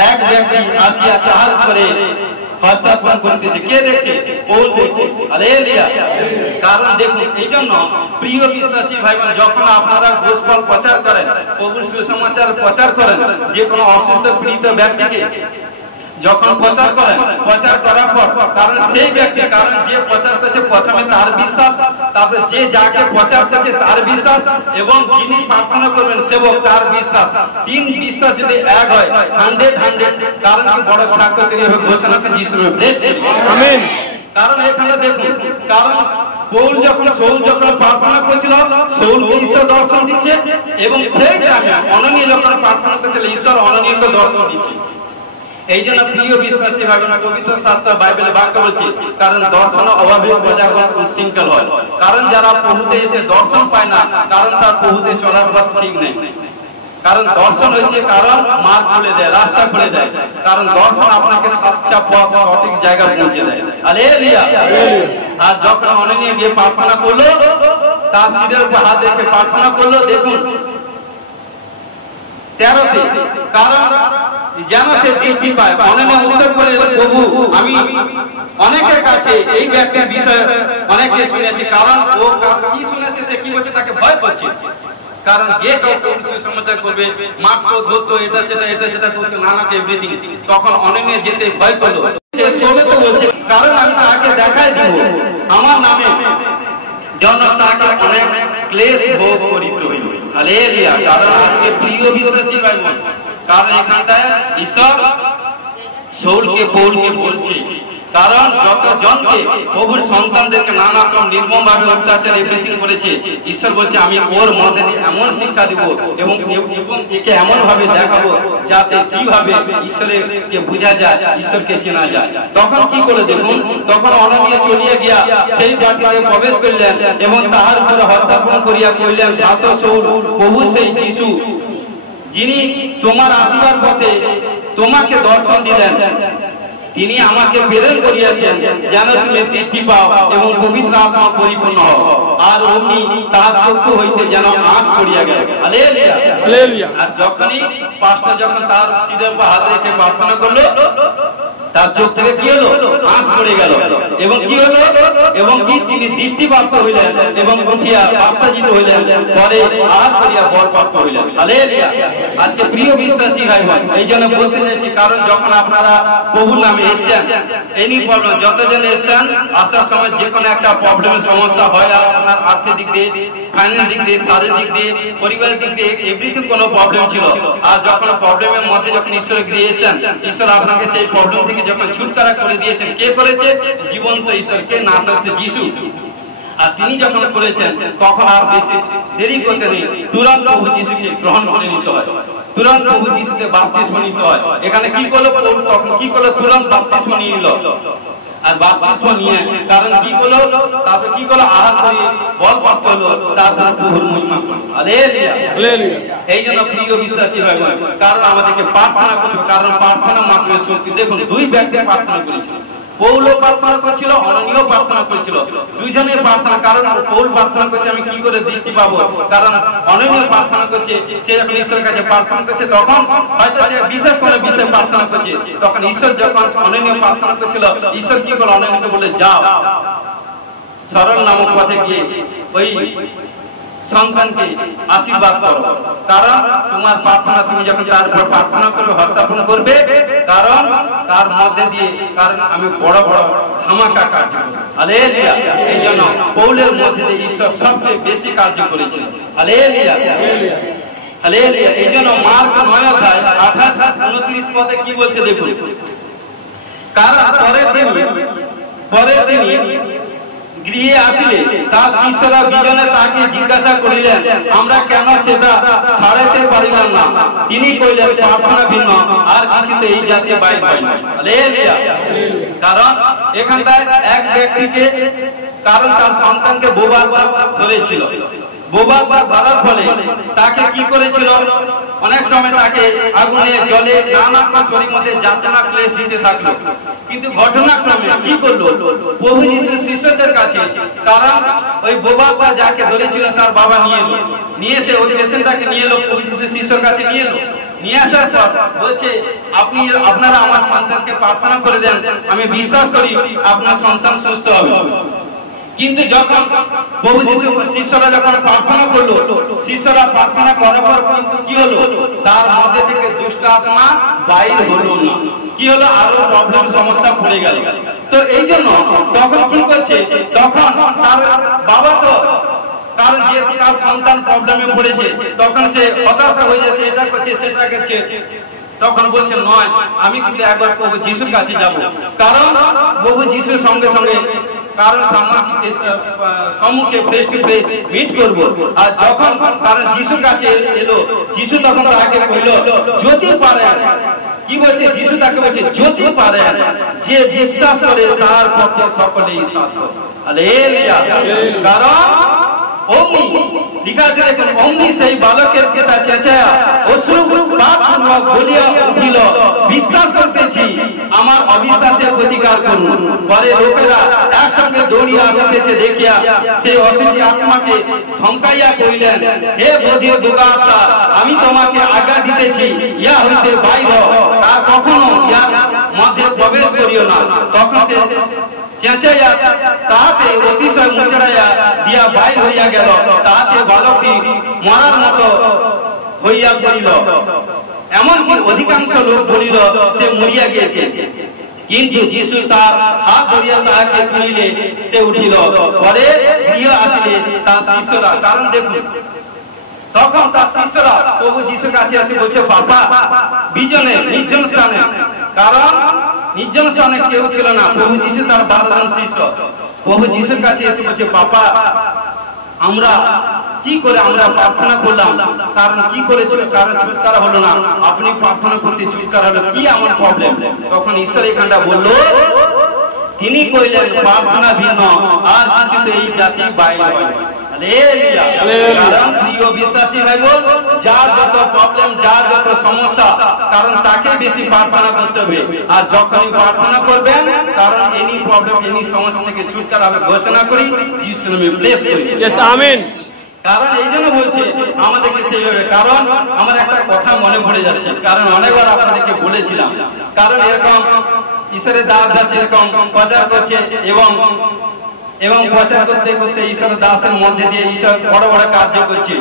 এক ব্যক্তি আসিয়া তাহার উপরে হস্তাপন করতেছে। কে দেখছে? পৌল দেখছে। হালেলুয়া। কারণ দেখুন, এই জন্য প্রিয় বিশ্বাসী ভাই বোন, যখন আপনারা গোস্পল প্রচার করেন, প্রভুর সুসমাচার প্রচার করেন, যে কোনো অসুস্থ পীড়িত ব্যক্তিকে যখন প্রচার করেন, প্রচার করার পর কারণ সেই ব্যক্তি, কারণ যে প্রচার করছে প্রথমে তার বিশ্বাস, তারপরে যে যাকে প্রচার করছে তার বিশ্বাস, এবং যিনি প্রার্থনা করবেন সেবক তার বিশ্বাস, তিন বিশ্বাস যদি এক হয় 100 কারণ কি বড় সাক্ষ্য হবে ঘোষণা করে যিশু আমেন। কারণ এখানে দেখুন, কারণ শৌল যখন প্রার্থনা করছিল, শৌলকে ঈশ্বর দর্শন দিচ্ছে, এবং সেই টাইমে অননীয় যখন প্রার্থনা করছিল, ঈশ্বর অননীয়কে দর্শন দিচ্ছে। এই জন্য প্রিয় বিশ্বাসী ভাবে পবিত্র শাস্ত্র বাইবেলে বাক্য বলছে, কারণ দর্শন অভাবে প্রজাগণ উচ্ছৃঙ্খল হয়। কারণ যারা প্রভুতে এসে দর্শন পায় না, কারণ তার প্রভুতে চলার পথ ঠিক নেই। কারণ দর্শন হয়েছে কারণ মার্গ খুলে দেয়, রাস্তা খুলে দেয়। কারণ দর্শন আপনাকে সচ্চা পথ সঠিক জায়গায় পৌঁছে দেয়। হালেলুয়া। আর যখন অননীয় গিয়ে প্রার্থনা করলো, তার শিরের উপর হাত রেখে প্রার্থনা করলো, দেখুন 13তে, কারণ যেন সে দৃষ্টি পায়। অননীয় উত্তর করে, প্রভু আমি অনেকের কাছে এই ব্যক্তির বিষয়ে অনেকে শুনেছি, কারণ ও কি শুনেছে, সে কি বলছে তাকে ভয় পাচ্ছে। কারণ যে কেউ সুসমাচার করবে, মাত্র ধরতো, এটা সেটা করতো, নানাকে এভরিথিং, তখন অননীয় যেতে ভয় করলো। সে শোনে তো বলছে, কারণ আমি তাকে দেখাই দিব আমার নামে যেন তাকে অনেক ক্লেশ ভোগ করিতে হইবে। হালেলুয়া। কারণ আজকে প্রিয় বিশ্বাসী ভাই বোন, কারণ এখানটায় ঈশ্বর শৌলকে পৌলকে বলছে, কারণ যত জনকে প্রভুর সন্তানদেরকে নানা রকম নির্মম ভাবে অত্যাচার এভরিথিং করেছে, ঈশ্বর বলছে আমি ওর মধ্যে এমন শিক্ষা দিব এবং একে এমন ভাবে দেখাবো যাতে কিভাবে ঈশ্বরকে বোঝা যায়, ঈশ্বরকে চেনা যায়। তখন কি করে দেখুন, তখন অননীয় চলিয়ে গিয়া সেই বাটিতে প্রবেশ করলেন এবং তাহার উপরে হস্তাপন করিয়া কইলেন, ধাত শৌল, প্রভু সেই যিশু যিনি তোমার আসিবার পথে তোমাকে দর্শন দিলেন, তিনি আমাকে প্রেরণ করিয়াছেন যেন তুমি দৃষ্টি পাও এবং পবিত্র আত্মা পরিপূর্ণ হও। আর অমনি তাহার চক্ষু হইতে যেন আঁশ পড়িয়া গেল। হালেলুয়া। আর যখনই পাস্টার যখন তার শিরের উপর হাত রেখে প্রার্থনা করলো, তার চোখ থেকে কি হলো? আঁশ পড়ে গেল। এবং কি হলো? এবং কি তিনি দৃষ্টিপ্রাপ্ত হইলেন এবং উঠিয়া বাপ্তাজিত হইলেন, পরে আহার করিয়া বরপ্রাপ্ত হইলেন। হালেলুয়া। আজকে প্রিয় বিশ্বাসী ভাই বোন, এই জন্য বলতে চাইছি, কারণ যখন আপনারা প্রভুর নামে এসছেন, এনি প্রবলেম যতজন এসছেন, আসার সময় যে কোনো একটা প্রবলেমের সমস্যা হয়, আপনার আর্থিক দিক দিয়ে, ফাইন্যান্স দিক দিয়ে, শারীরিক দিক দিয়ে, পরিবারের দিক দিয়ে, এভরিথিং কোনো প্রবলেম ছিল, আর যখন প্রবলেমের মধ্যে যখন ঈশ্বর গিয়ে এসেছেন, ঈশ্বর আপনাকে সেই প্রবলেম থেকে যখন ছুটকারা করে দিয়েছেন, কে করেছে? জীবন্ত ঈশ্বরকে, নাসরতে যিশু। আর তিনি যখন করেছেন, তখন আর বেশি দেরি করতে নেই, তুরন্ত প্রভু যিশুকে গ্রহণ করে নিতে হয়, তুরন্ত প্রভু যিশুকে বাপ্তিস্ম নিতে হয়। এখানে কি করলো? তখন কি করলো? তুরন্ত বাপ্তিস্ম নিয়ে নিল। আর বাপ্তিস্ম নিয়ে কারণ কি করলো? তারপরে কি করলো? আহার করে বল প্রাপ্ত হলো, তারপর প্রভুর মহিমা করলো। হালেলুয়া। এই জন্য প্রিয় বিশ্বাসী ভাই বোন, কারণ আমাদেরকে প্রার্থনা করতে, কারণ প্রার্থনা মাধ্যমে শক্তি। দেখুন, দুই ব্যক্তি প্রার্থনা করেছিল, পৌলও প্রার্থনা করছিল, অননীয় প্রার্থনা করছিল, দুইজনের প্রার্থনা। কারণ পৌল প্রার্থনা করছে আমি কি করে দৃষ্টি পাবো, কারণ অননীয় প্রার্থনা করছে, সে যখন ঈশ্বরের কাছে প্রার্থনা করছে, তখন হয়তো সে বিশেষ করে বিষয়ে প্রার্থনা করছে, তখন ঈশ্বর যখন অননীয় প্রার্থনা করছিল, ঈশ্বর কি করে অননীয়কে বলে, যাও সরল নামক পথে গিয়ে ওই সন্তানকে আশীর্বাদ করো, কারণ তোমার প্রার্থনা, তুমি যখন তার উপর প্রার্থনা করবে, হস্তাপন করবে, কারণ তার মধ্যে দিয়ে, কারণ আমি বড় বড় ধামাকা কার্য করব। হালেলুয়া। এই জন্য পৌলের মধ্যে দিয়ে ঈশ্বর সবচেয়ে বেশি কার্য করেছে। হালেলুয়া। হালেলুয়া। এই জন্য মার্ক 9:28-29 পদে কি বলছে দেখুন, কারণ পরের দিন গৃহে আসিলে তার শিষ্যরা বিজনে তাকে জিজ্ঞাসা করিলেন, আমরা কেন সেটা ছাড়াইতে পারিলাম না? তিনি কইলেন, প্রার্থনা ভিন্ন আর কিছুতে এই জাতীয় বাইর হয় না। হালেলুয়া। কারণ এখানটায় এক ব্যক্তিকে, কারণ তার সন্তানকে বোবা ধরেছিল, বোবা ধরার ফলে তাকে কি করেছিল? অনেক সময় তাকে আগুনে, জলে, নানা শরীর মধ্যে যাতনা ক্লেশ দিতে থাকলো। কিন্তু ঘটনাক্রমে কি করলো? প্রভু যিশুর শিষ্যদের কাছে, কারণ ওই বোবা যাকে ধরেছিল তার বাবা নিয়ে এলো, নিয়ে এসে ওই পেশেন্টটাকে নিয়ে এলো, প্রভু যিশুর শিষ্যর কাছে নিয়ে এলো। নিয়ে আসার পর বলছে আপনারা আমার সন্তানকে প্রার্থনা করে দেন, আমি বিশ্বাস করি আপনার সন্তান সুস্থ হবে। কিন্তু যখন প্রভু যিশু শিষ্যরা যখন প্রার্থনা করলো, শিষ্যরা প্রার্থনা করার পর কিন্তু কি হলো, তার মধ্যে থেকে দুষ্ট আত্মা বাইর হলো না। কি হলো, আরো প্রবলেম সমস্যা পড়ে গেল। তো এই জন্য তখন কি করছে, তখন তার বাবা তো কারণ যে তার সন্তান প্রবলেমে পড়েছে, তখন সে হতাশা হয়ে যাচ্ছে, এটা করছে সেটা করছে। তখন বলছে নয়, আমি কিন্তু একবার প্রভু যিশুর কাছে যাব। কারণ প্রভু যিশুর সঙ্গে সঙ্গে কারণ সম্মুখে ফেস টু ফেস মিট করবো। আর যখন কারণ যিশুর কাছে এলো, যিশু তখন তাকে কইল যদি পারেন, কি বলছে যিশু তাকে বলছে যদি পারেন, যে বিশ্বাস করে তার পক্ষে সকলেই সাধ্য। হালেলুয়া। কারণ অমনি লিখা আছে, দেখুন, অমনি সেই বালকের পিতা চেঁচায়া অশ্রুপাত বলিয়া উঠিল, বিশ্বাস করতেছি, আমার অবিশ্বাসের প্রতিকার করুন। পরে লোকেরা একসঙ্গে দৌড়িয়া আসিতেছে দেখিয়া সেই অশুচি আত্মাকে ধমকাইয়া কইলেন, হে বধির দুর্গাত্মা, আমি তোমাকে আজ্ঞা দিতেছি, ইয়া হইতে বাইর আর কখনো ইহার মধ্যে প্রবেশ করিও না। তখন সে চেঁচাইয়া তাহাতে অতিশয় মুচড়াইয়া দিয়া বাইর হইয়া গেল। তাহাতে বালকটি মরার মতো হইয়া পড়িল, এমনকি অধিকাংশ লোক বলিল সে মরিয়া গিয়েছে। কিন্তু যিশু তার হাত ধরিয়া তাহাকে তুলিলে সে উঠিল। পরে গৃহে আসিলে তার শিষ্যরা, কারণ দেখুন তখন তার শিষ্যরা প্রভু যিশুর কাছে আসে বলছে, বাবা বিজনে নির্জন স্থানে, কারণ নির্জন স্থানে কেউ ছিল না, প্রভু যিশু তার 12 জন শিষ্য প্রভু যিশুর কাছে এসে বলছে, বাবা আমরা কি করে আমরা প্রার্থনা করলাম, কারণ কি করে ছুটকারা হলো না, আপনি প্রার্থনা করতে ছুটকারা হলো, কি আমার প্রবলেম? তখন ঈশ্বর এখানটা বললো, তিনি কইলেন প্রার্থনা ভিন্ন আর কিছুতে এই জাতি বাইরে হয়। কারণ প্রিয় বিশ্বাসী ভাই বোন, যার যত প্রবলেম, যার যত সমস্যা, কারণ তাকে বেশি প্রার্থনা করতে হবে। আর যখনই প্রার্থনা করবেন, কারণ এনি প্রবলেম, এনি সমস্যা থেকে ছুটকারা হবে ঘোষণা করি, যিশুর নামে ব্লেস করি। আমিন। কারণ এই জন্য বলছে আমাদেরকে সেইভাবে, কারণ আমার একটা কথা মনে পড়ে যাচ্ছে, কারণ অনেকবার আপনাদেরকে বলেছিলাম, কারণ এরকম ঈশ্বরের দাস এরকম প্রচার করছে এবং প্রচার করতে করতে ঈশ্বরের দাসের মধ্যে দিয়ে ঈশ্বর বড় বড় কার্য করছে।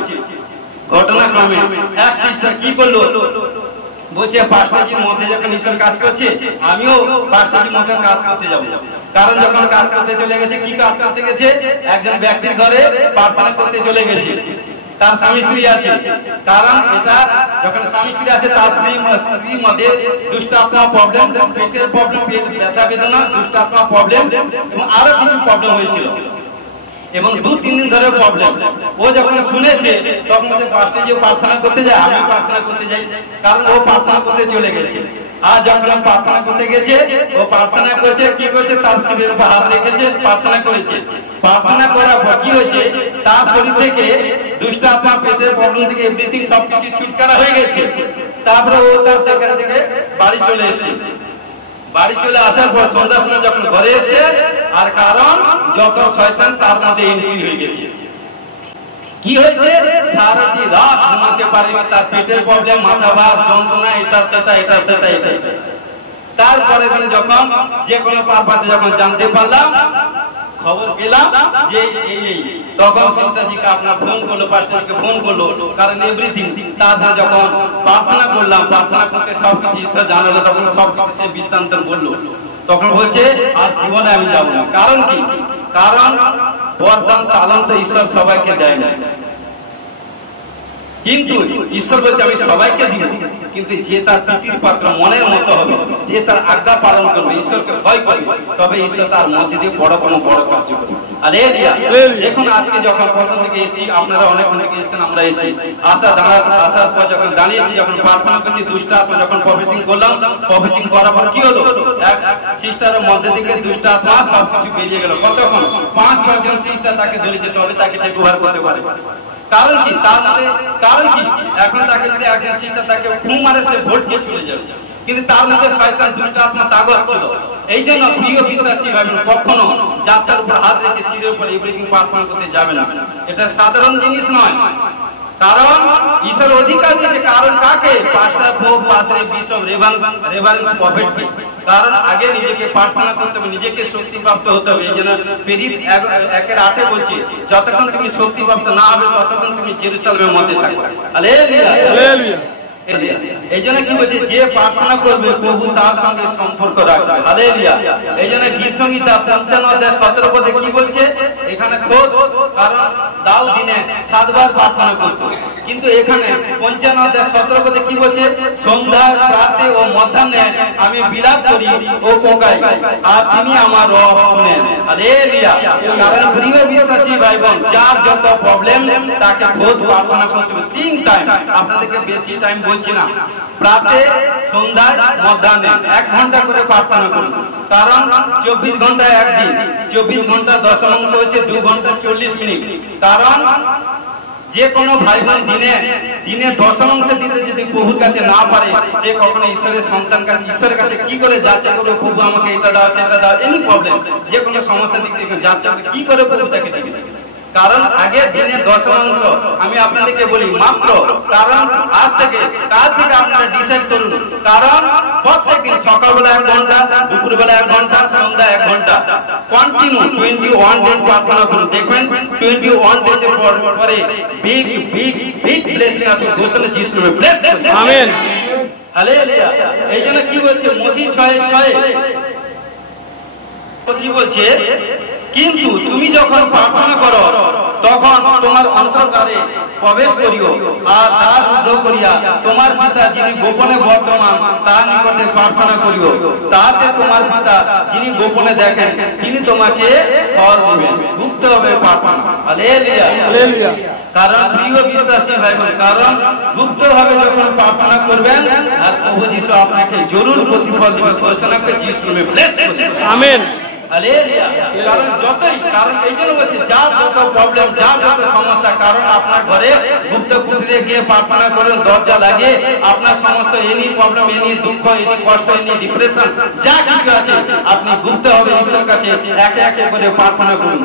ঘটনাক্রমে এক সিস্টার কি করলো, বলছে পাঠবাজির মধ্যে যখন ঈশ্বর কাজ করছে, আমিও পাঠবাজির মধ্যে কাজ করতে যাবো। কারণ যখন কাজ করতে চলে গেছে, কি কাজ করতে গেছে, একজন ব্যক্তির ঘরে প্রার্থনা করতে চলে গেছে। তার স্বামী স্ত্রী আছে, কারণ এটা যখন স্বামী স্ত্রী আছে, তার স্ত্রীর মধ্যে দুষ্ট আত্মা প্রবলেম, পেটের প্রবলেম, পেট ব্যথা বেদনা, দুষ্ট আত্মা প্রবলেম এবং আরো কিছু প্রবলেম হয়েছিল এবং 2-3 দিন ধরে প্রবলেম। ও যখন শুনেছে, তখন সে পাশে যে প্রার্থনা করতে যায়, আমি প্রার্থনা করতে যাই, কারণ ও প্রার্থনা করতে চলে গেছে। আর যখন প্রার্থনা করতে গেছে, ও প্রার্থনা করছে, কি করছে, তার শরীরের উপর হাত রেখেছে, প্রার্থনা করেছে। প্রার্থনা করার পর কি হয়েছে, তার শরীর থেকে দুষ্ট আত্মা, পেটের প্রবলেম থেকে এভরিথিং সবকিছু ছুটকারা হয়ে গেছে। তারপরে ও তার সেখান থেকে বাড়ি চলে এসেছে। বাড়ি চলে আসার পর সন্ধ্যার সময় যখন ঘরে এসে, আর কারণ যত শয়তান তার মধ্যে এন্ট্রি হয়ে গেছে। কি হয়েছে, সারাটি রাত ঘুমাতে পারেনি, তার পেটের প্রবলেম, মাথা ভার যন্ত্রণা, এটা সেটা। তারপরে দিন যখন যে কোনো পারপাসে যখন জানতে পারলাম, খবর পেলাম যে এই, তখন সিস্টারজিকে আপনার ফোন করলো, পাস্টরকে ফোন করলো, কারণ এভরিথিং। তারপর যখন প্রার্থনা করলাম, প্রার্থনা করতে সবকিছু ঈশ্বর জানালো, তখন সবকিছু সে বৃত্তান্ত বললো। তখন বলছে আর জীবনে আমি যাবো না। কারণ কি, কারণ বরদান তালান তো ঈশ্বর সবাইকে দেয় না, কিন্তু ঈশ্বর বলছে আমি সবাইকে দিব, কিন্তু যে তার প্রীতির পাত্র মনের মতো হবে, যে তার আজ্ঞা পালন করবে, ঈশ্বরকে ভয় করবে, তবে ঈশ্বর তার মধ্যে দিয়ে বড় কার্য করবে। দেখুন আজকে যখন প্রথম থেকে এসেছি, আপনারা অনেক এসেছেন, আমরা এসেছি, আসার পর যখন দাঁড়িয়েছি, যখন প্রার্থনা করছি, দুষ্ট আত্মা যখন প্রফেসিং করলাম, প্রফেসিং করার পর কি হলো, এক সিস্টারের মধ্যে থেকে দুষ্ট আত্মা সবকিছু বেরিয়ে গেল। কতক্ষণ, 5-6 জন সিস্টার তাকে ধরেছে, তবে তাকে টেক ওভার করতে পারে। কারণ কি, কারণ কি, এখন তাকে যদি একজন সিস্টার তাকে ঘুম মারে, সে ভোটকে চলে যাবে, কিন্তু তার মধ্যে শয়তান দুষ্ট আত্মা তাগত ছিল। এই জন্য প্রিয় বিশ্বাসী ভাবেন, কখনো যাত্রার উপর হাত রেখে শিরের উপর এভরিথিং প্রার্থনা করতে যাবে না, এটা সাধারণ জিনিস নয়। কারণ ঈশ্বর অধিকার দিয়েছে, কারণ কাকে, পাস্টার পোপ পাদ্রী বিশপ রেভারেন্স প্রফেট কি? কারণ আগে নিজেকে প্রার্থনা করতে হবে, নিজেকে শক্তিপ্রাপ্ত হতে হবে। এই জন্য প্রেরিত 1:8 বলছে যতক্ষণ তুমি শক্তিপ্রাপ্ত না হবে ততক্ষণ তুমি জেরুজালেমের মধ্যে থাকবে। Hallelujah hallelujah. এই জন্য কি বলছে, যে প্রার্থনা করবে প্রভু তার সঙ্গে সম্পর্ক রাখবে। হালেলুয়া। এই জন্য গীত সংহিতা 55:17 পদে কি বলছে, এখানে খোদ, কারণ দাউদ দিনে 7 বার প্রার্থনা করত, কিন্তু এখানে 55:17 পদে কি বলছে, সন্ধ্যা প্রাতে ও মধ্যাহ্নে আমি বিলাপ করি ও কোকাই, আর তিনি আমার রব শুনেন। হালেলুয়া। কারণ প্রিয় বিশ্বাসী ভাই বোন, যার যত প্রবলেম তাকে খোদ প্রার্থনা করতে হবে 3 টাইম। আপনাদেরকে বেশি টাইম বলছি না, প্রাতে, সন্ধ্যায়, মধ্যাহ্নে 1 ঘন্টা করে প্রার্থনা করুন। কারণ 24 ঘন্টা একদিন, 24 ঘন্টা 10 হচ্ছে 2 ঘন্টা 40 মিনিট। কারণ যে কোনো ভাই বোন দিনে 10 দিতে যদি প্রভুর কাছে না পারে, সে কখনো ঈশ্বরের সন্তান কাছে, ঈশ্বরের কাছে কি করে যাচ্ছে করবে, প্রভু আমাকে এটা দাও সেটা দাও, এনি প্রবলেম, যে কোনো সমস্যা দিক থেকে যাচ্ছে কি করে প্রভু তাকে দিবে। কারণ আগে দিনে 10 আমি আপনাদেরকে বলি মাত্র, কারণ আজ থেকে কাল থেকে আপনারা ডিসাইড করুন। কারণ প্রত্যেকদিন সকালবেলা 1 ঘন্টা, দুপুরবেলা 1 ঘন্টা, সন্ধ্যা 1 ঘন্টা কন্টিনিউ 21 ডেজ প্রার্থনা করুন। দেখবেন 21 ডেজের পরে বিগ বিগ বিগ ব্লেসিং আছে ঘোষণা যিশু নামে। Bless amen hallelujah. এই জন্য কি বলছে মথি 6:6 কি বলছে, কিন্তু তুমি যখন প্রার্থনা করো তখন তোমার অন্তর্কারে প্রবেশ করিও, আর দ্বার রুদ্ধ করিয়া তোমার পিতা যিনি গোপনে বর্তমান তার নিকটে প্রার্থনা করিও, তাতে তোমার পিতা যিনি গোপনে দেখেন তিনি তোমাকে ফল দিবেন। গুপ্ত হবে প্রার্থনা। Hallelujah hallelujah. কারণ প্রিয় বিশ্বাসী ভাই বোন, কারণ গুপ্ত ভাবে যখন প্রার্থনা করবেন আর প্রভু যিশু আপনাকে জরুর প্রতিফল দিবেন। ঘোষণা করে যিশু নামে ব্লেস আমেন হালেলুয়া। কারণ যতই, কারণ এই জন্য বলছে যার যত প্রবলেম, যার যত সমস্যা, কারণ আপনার ঘরে গুপ্ত কুটিরে গিয়ে প্রার্থনা করেন, দরজা লাগিয়ে আপনার সমস্ত এনি প্রবলেম, এনি দুঃখ, এনি কষ্ট, এনি ডিপ্রেশন যা কিছু আছে আপনি গুপ্ত হবে ঈশ্বরের কাছে একে একে করে প্রার্থনা করুন।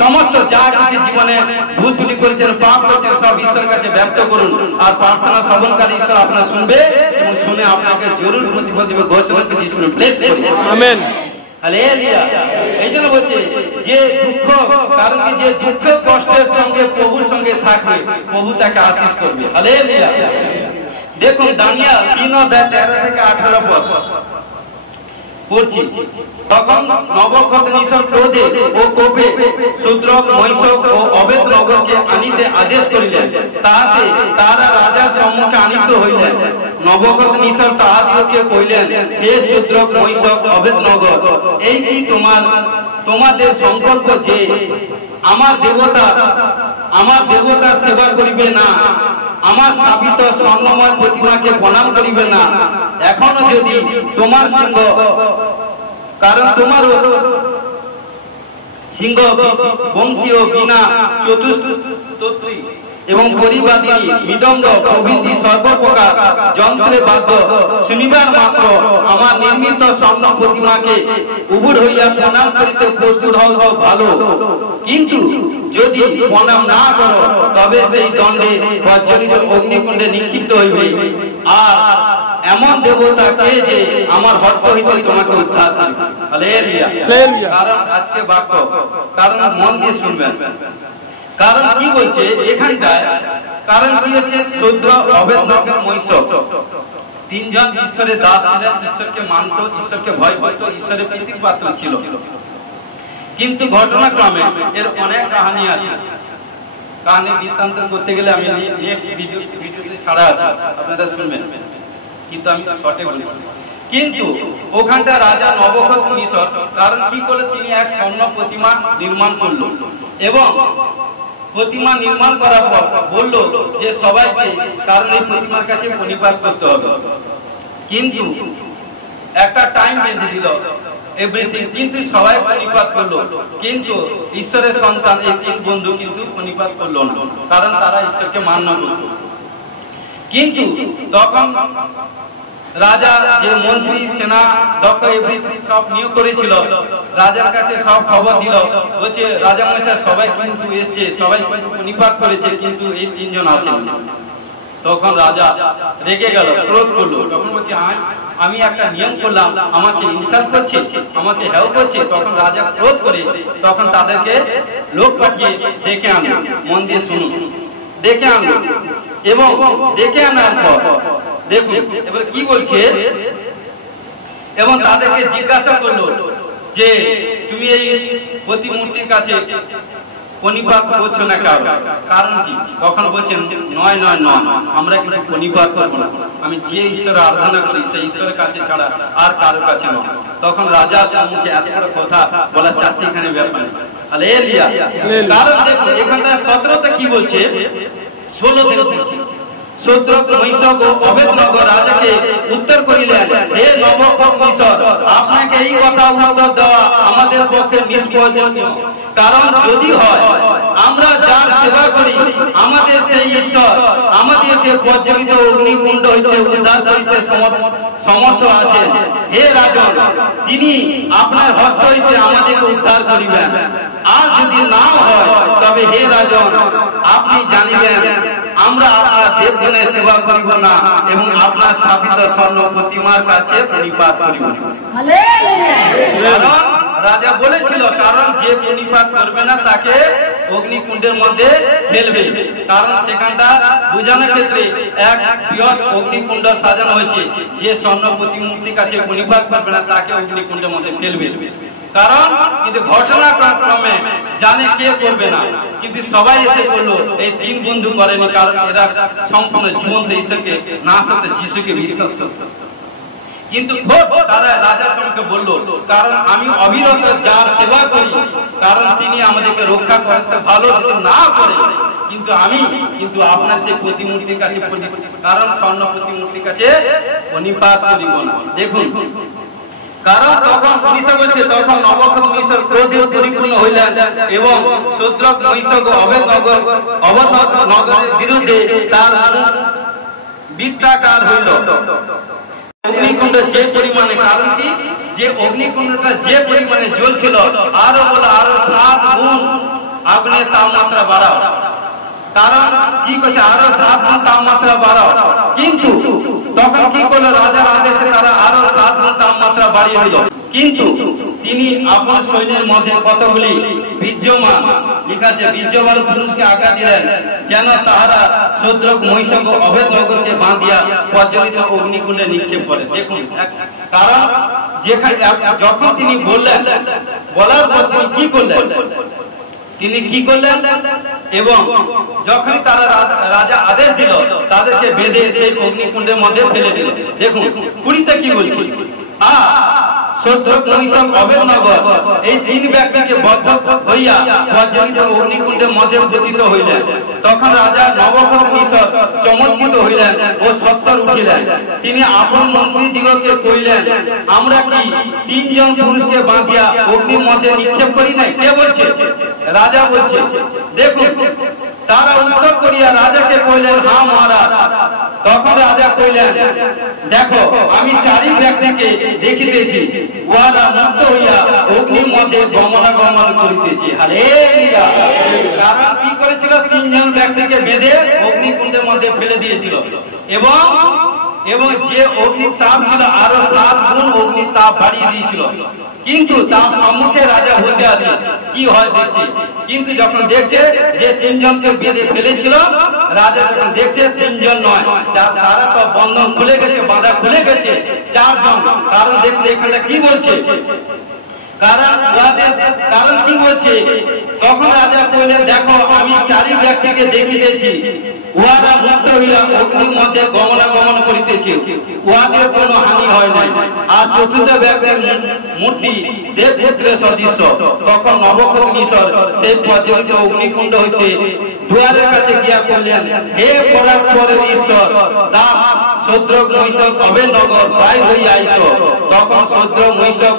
সমস্ত যা কিছু জীবনে ভুল ভুলি করেছেন, পাপ করেছেন, সব ঈশ্বরের কাছে ব্যক্ত করুন। আর প্রার্থনা শ্রবণকারী ঈশ্বর আপনার শুনবে এবং শুনে আপনাকে জরুর প্রতিফল দিবে। ঘোষণা করে যিশু নামে ব্লেস আমেন হালেলুয়া। এই জন্য বলছে যে দুঃখ, কারণ কি যে দুঃখ কষ্টের সঙ্গে প্রভুর সঙ্গে থাকবে প্রভু তাকে আশীষ করবে। হালেলুয়া। দেখুন দানিয়েল 3:13-18 পদ পড়ছি। তখন নবুকদনেসর ক্রোধে ও কোপে শূদ্রক, মহিষক ও অবেদনগরকে আনিতে আদেশ করিলেন, তাহাতে তারা রাজার সম্মুখে আনিত হইলেন। নবুকদনেসর তাহাদিগকে কহিলেন, হে শূদ্রক, মহিষক, অবেদনগর, এই কি তোমাদের সংকল্প যে আমার দেবতা সেবা করিবে না, আমার স্থাপিত স্বর্ণময় প্রতিমাকে প্রণাম করিবে না? এখনো যদি তোমার সিংহ, কারণ তোমার সিংহ বংশীয় বীণা, চতুষ্তোত্রী এবং পরিবাদিনী, মৃদঙ্গ প্রভৃতি সর্বপ্রকার যন্ত্রে বাদ্য শুনিবার মাত্র আমার নির্মিত স্বর্ণ প্রতিমাকে উবুর হইয়া প্রণাম করিতে প্রস্তুত হও ভালো, কিন্তু যদি প্রণাম না করো তবে সেই দণ্ডে প্রজ্বলিত অগ্নিকুণ্ডে নিক্ষিপ্ত হইবে। আর এমন দেবতা কে যে আমার হস্ত হইতে তোমাকে উদ্ধার করবে। হালেলুয়া। কারণ আজকে বাক্য, কারণ মন দিয়ে শুনবেন। কারণ কি বলছে এখানটায়, কারণ কি হচ্ছে শূদ্র, অবেদনগর, মহিষক 3 জন ঈশ্বরের দাস ছিলেন, ঈশ্বরকে মানত, ঈশ্বরকে ভয় করত, ঈশ্বরের প্রীতির পাত্র ছিল। কিন্তু ঘটনাক্রমে এর অনেক কাহিনী আছে। কাহিনী বৃত্তান্ত করতে গেলে আমি নেক্সট ভিডিওতে ছাড়া আছে, আপনারা শুনবেন, কিন্তু আমি শর্টে বলছি। কিন্তু ওখানটা রাজা নবুকদনেসর কারণ কি করলো, তিনি এক স্বর্ণ প্রতিমা নির্মাণ করলো এবং প্রতিমা নির্মাণ করার পর বলল যে সবাইকে, কারণ এই প্রতিমার কাছে প্রণিপাত করতে হবে। কিন্তু একটা টাইম বেঁধে দিল এভরিথিং, কিন্তু সবাই প্রণিপাত করলো, কিন্তু ঈশ্বরের সন্তান এই 3 বন্ধু কিন্তু প্রণিপাত করলো না, কারণ তারা ঈশ্বরকে মান্য করত। কিন্তু তখন রাজা যে মন্ত্রী, সেনা দক্ষ এভরিথিং সব নিয়োগ করেছিল, রাজার কাছে সব খবর দিল, বলছে রাজা মশাই সবাই কিন্তু এসছে, সবাই কিন্তু প্রণিপাত করেছে, কিন্তু এই 3 জন আসেনি। তখন রাজা রেগে গেল, ক্রোধ করলো। তখন বলছে আমি একটা নিয়ম করলাম, আমাকে ইনসাল্ট করছে, আমাকে হেল্প করছে। তখন রাজা ক্রোধ করে তখন তাদেরকে লোক পাঠিয়ে ডেকে আনলো। মন দিয়ে শুনুন, ডেকে আনলো এবং ডেকে আনার পর দেখুন এবার কি বলছে, এবং তাদেরকে জিজ্ঞাসা করলো যে তুমি এই প্রতিমূর্তির কাছে প্রণিপাত করছো না কারণ কি? তখন বলছেন নয় নয় নয়, আমরা কিন্তু প্রণিপাত করবো না, আমি যে ঈশ্বরের আরাধনা করি সেই ঈশ্বরের কাছে ছাড়া আর কারোর কাছে নয়। তখন রাজা সম্মুখে এত বড় কথা বলা চারটিখানি ব্যাপার। হালেলুয়া। কারণ দেখুন এখানটা 17তে কি বলছে, 16 থেকে বলছে, শূদ্রক মহিষক ও অবেদনগর রাজাকে উত্তর করিলেন, হে নবকীশ্বর, আপনাকে এই কথা উত্তর দেওয়া আমাদের পক্ষে নিষ্প্রয়োজনীয়। কারণ যদি হয় আমরা যার সেবা করি আমাদের সেই ঈশ্বর আমাদেরকে প্রজ্বলিত অগ্নিকুণ্ড হইতে উদ্ধার করিতে সমর্থ আছেন। হে রাজন, তিনি আপনার হস্ত হইতে আমাদেরকে উদ্ধার করিবেন। আর যদি না হয় তবে হে রাজন, আপনি জানিবেন আমরা আপনার দেবগণের সেবা করিব না এবং আপনার স্থাপিত স্বর্ণ প্রতিমার কাছে প্রণিপাত করিব না। কারণ রাজা বলেছিল, কারণ যে প্রণিপাত করবে না তাকে অগ্নিকুণ্ডের মধ্যে ফেলবে। কারণ সেখানটা বোঝানোর ক্ষেত্রে এক বৃহৎ অগ্নিকুণ্ড সাজানো হয়েছে, যে স্বর্ণ প্রতিমূর্তির কাছে প্রণিপাত করবে না তাকে অগ্নিকুণ্ডের মধ্যে ফেলবে। কারণ কিন্তু ঘটনাক্রমে জানে কে করবে না, কিন্তু সবাই এসে করলো। এই 3 বন্ধু করেনি, কারণ এরা সম্পূর্ণ জীবন্ত ঈশ্বরকে না সাথে যিশুকে বিশ্বাস করত। কিন্তু তারা রাজার সঙ্গে বললো, কারণ আমি অবিরত যার সেবা করি, কারণ তিনি আমাদেরকে রক্ষা করতে ভালো না করে, কিন্তু আপনার যে প্রতিমূর্তির কাছে, কারণ স্বর্ণ প্রতিমূর্তির কাছে প্রণিপাত করিব না। দেখুন কারণ তখন পুলিশ বলছে, তখন নবকীশ্বর ক্রোধে পরিপূর্ণ হইলেন এবং শূদ্রক মহিষক অবধনগরের বিরুদ্ধে তার বিদ্যাকার হইল। অগ্নিকুণ্ড যে পরিমাণে, কারণ কি, যে অগ্নিকুণ্ডটা যে পরিমাণে জ্বলছিল, আরো 7 গুণ আগুনের তাপমাত্রা বাড়াও। কারণ কি করছে, আরো 7 গুণ তাপমাত্রা বাড়াও। কিন্তু তখন কি করলো, রাজার আদেশে তারা আরো 7 গুণ তাপমাত্রা বাড়িয়ে দিল। কিন্তু তিনি আপনার সৈন্যের মধ্যে কতগুলি বীর্যমান, ঠিক আছে, বীর্যমান পুরুষকে আজ্ঞা দিলেন যেন তাহারা শূদ্রক মহিষক অভেদনগরকে বাঁধিয়া প্রজ্বলিত অগ্নিকুণ্ডে নিক্ষেপ করে। দেখুন কারণ যেখানে যখন তিনি বললেন, বলার পর তিনি কি করলেন, এবং যখনই তারা রাজা আদেশ দিল তাদেরকে বেঁধে সেই অগ্নিকুণ্ডের মধ্যে ফেলে দিল। দেখুন 20তে কি বলছি, শূদ্রক মহিষক অবেদনগর এই 3 ব্যক্তিকে বদ্ধ হইয়া প্রজ্বলিত অগ্নিকুণ্ডের মধ্যে পতিত হইলেন। তখন রাজা নবকীশ্বর চমৎকৃত হইলেন ও সত্তর উঠিলেন। তিনি আপন মন্ত্রী দিগকে কইলেন, আমরা কি 3 জন পুরুষকে বাঁধিয়া অগ্নির মধ্যে নিক্ষেপ করি নাই? কে বলছে? রাজা বলছে। দেখুন তারা উত্তর করিয়া রাজাকে কইলেন, হ্যাঁ মহারাজ। তখন রাজা কইলেন, দেখো আমি 4 ব্যক্তিকে দেখিতেছি, উহারা মুক্ত হইয়া অগ্নির মধ্যে গমনাগমন করিতেছি। হালেলুয়া। কারণ কি করেছিল, 3 জন ব্যক্তিকে বেঁধে অগ্নিকুণ্ডের মধ্যে ফেলে দিয়েছিল এবং যে অগ্নির তাপ ছিল আরো 7 গুণ অগ্নির তাপ বাড়িয়ে দিয়েছিল। কিন্তু তার সম্মুখে রাজা বসে আছে, কি হয় দেখছে। কিন্তু যখন দেখছে যে 3 জনকে বেঁধে ফেলেছিল, রাজা যখন দেখছে 3 জন নয়, তারা তো বন্ধন খুলে গেছে, বাধা খুলে গেছে, 4 জন। কারণ দেখলে এখানে কি বলছে, কারণ কি বলছে, তখন রাজা কইলেন, দেখো আমি 4 ব্যক্তিকে দেখিতেছি, উহারা মুক্ত হইয়া অগ্নির মধ্যে গমনাগমন করিতেছে, উহাদের কোনো হানি হয় নাই। আর 4th ব্যক্তির মূর্তি দেবপুত্রের সদৃশ্য। তখন নবকীশ্বর সেই প্রজ্বলিত অগ্নিকুণ্ড হইতে দুয়ারের কাছে গিয়া কইলেন, হে পরাৎপরের ঈশ্বর, দাস শূদ্রক মহিষক অবেদনগর বাইর হইয়া আইস। তখন শূদ্রক মহিষক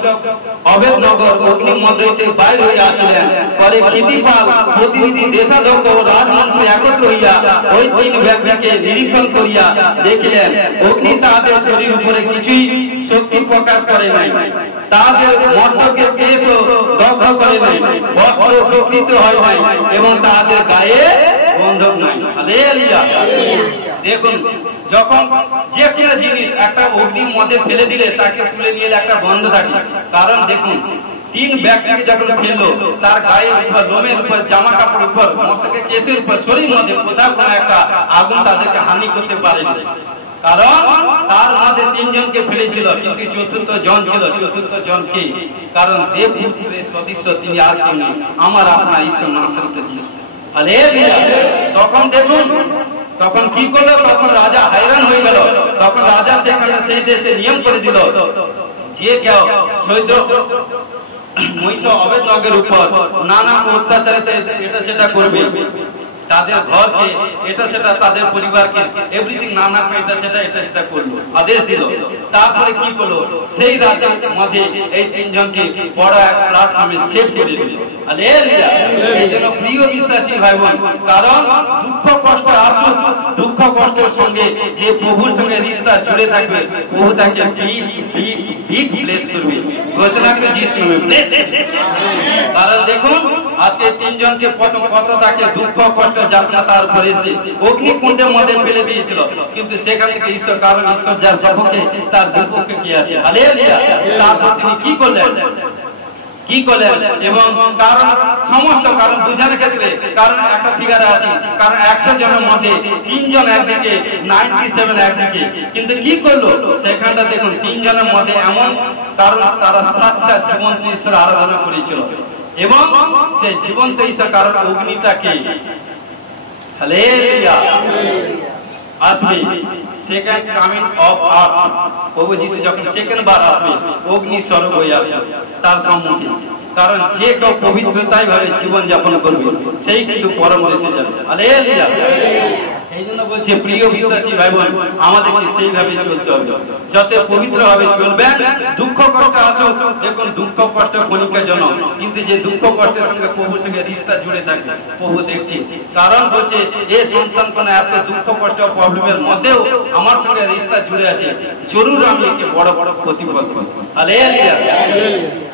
অবেদনগর অগ্নির মধ্যে হইতে বাইর হইয়া আসিলেন। পরে ক্ষিতিপাল, প্রতিনিধি, দেশাধ্যক্ষ ও রাজমন্ত্রী একত্র হইয়া ওই 3 ব্যক্তিকে নিরীক্ষণ করিয়া দেখিলেন, অগ্নি তাহাদের শরীর উপরে কিছুই শক্তি প্রকাশ করে নাই, তাহাদের মস্তকের কেশও দগ্ধ করে নাই, বস্ত্র বিকৃত হয় নাই এবং তাহাদের গায়ে বন্ধক নাই। হালেলুয়া। দেখুন যখন যে কোনো জিনিস একটা অগ্নির মধ্যে ফেলে দিলে তাকে তুলে নিয়ে একটা বন্ধ থাকে। কারণ দেখুন 3 ব্যক্তিকে যখন ফেললো তার গায়ের উপর, লোমের উপর, জামা কাপড়ের উপর, মস্তকে কেশের উপর, শরীর মধ্যে কোথাও কোনো একটা আগুন তাদেরকে হানি করতে পারেনি। কারণ তার মধ্যে 3 জনকে ফেলেছিল, কিন্তু চতুর্থ জন ছিল। চতুর্থ জনকে কারণ দেবপুত্রের সদৃশ্য তিনি আর কেউ নেই, আমার আপনার ঈশ্বর নাসরত যিশু। হালেলুয়া। তখন দেখুন তখন কি করলো, তখন রাজা hayran হয়ে গেল। তখন রাজা সেখানে সেই দেশে নিয়ম করে দিল যে কেউ সৈন্য মহিষ অবেদনগের উপর নানা অত্যাচারিত এটা সেটা করবে, তাদের ঘরকে এটা সেটা, তাদের পরিবারকে এভরিথিং নানা এটা সেটা করলো, আদেশ দিল। তারপরে কি করলো, সেই রাজ্যের মধ্যে এই 3 জনকে বড় এক প্ল্যাটফর্মে সেট করে দিল। হালেলুয়া। এই জন্য প্রিয় বিশ্বাসী ভাই বোন, কারণ দুঃখ কষ্ট আসুক, দুঃখ কষ্টের সঙ্গে যে প্রভুর সঙ্গে রিশতা জুড়ে থাকবে, প্রভু তাকে বিগ ব্লেস করবে। ঘোষণা করে যিশু নামে ব্লেস। কারণ দেখুন আজকে 3 জনকে প্রথম কত তাকে দুঃখ কষ্ট যাতনা তার উপর এসেছে, অগ্নিকুণ্ডের মধ্যে ফেলে দিয়েছিল, কিন্তু সেখান থেকে ঈশ্বর, কারণ ঈশ্বর যার সপক্ষে তার বিপক্ষে কি আছে। হালেলুয়া। তারপর তিনি কি করলেন এবং কারণ সমস্ত কারণ বুঝানোর ক্ষেত্রে, কারণ একটা ফিগারে আসি, কারণ 100 জনের মধ্যে 3 জন একদিকে, 97 একদিকে, কিন্তু কি করলো সেখানটা দেখুন 3 জনের মধ্যে এমন, কারণ তারা সাক্ষাৎ জীবন্ত ঈশ্বর আরাধনা করেছিল এবং সেই জীবন্ত ঈশ্বর, কারণ অগ্নিটাকে হালেলুয়া আসবে। সেকেন্ড কামিং অফ আর্থ, প্রভু যিশু যখন সেকেন্ড বার আসবে অগ্নি স্বরূপ হয়ে আসবে তার সম্মুখে। কারণ যে কেউ পবিত্রতাই ভাবে জীবন যাপন করবে সেই কিন্তু পরম দেশে যাবে। হালেলুয়া। এই জন্য বলছে প্রিয় বিশ্বাসী ভাই বোন, আমাদেরকে সেইভাবে চলতে হবে, যত পবিত্র ভাবে চলবেন। দুঃখ কষ্ট আসুক, দেখুন দুঃখ কষ্ট ক্ষণিকের জন্য, কিন্তু যে দুঃখ কষ্টের সঙ্গে প্রভুর সঙ্গে রিশতা জুড়ে থাকে প্রভু দেখছে। কারণ বলছে এ সন্তান কোন এত দুঃখ কষ্ট প্রবলেমের মধ্যেও আমার সঙ্গে রিশতা জুড়ে আছে, জরুর আমি একে বড় বড় প্রতিফল করব। হালেলুয়া।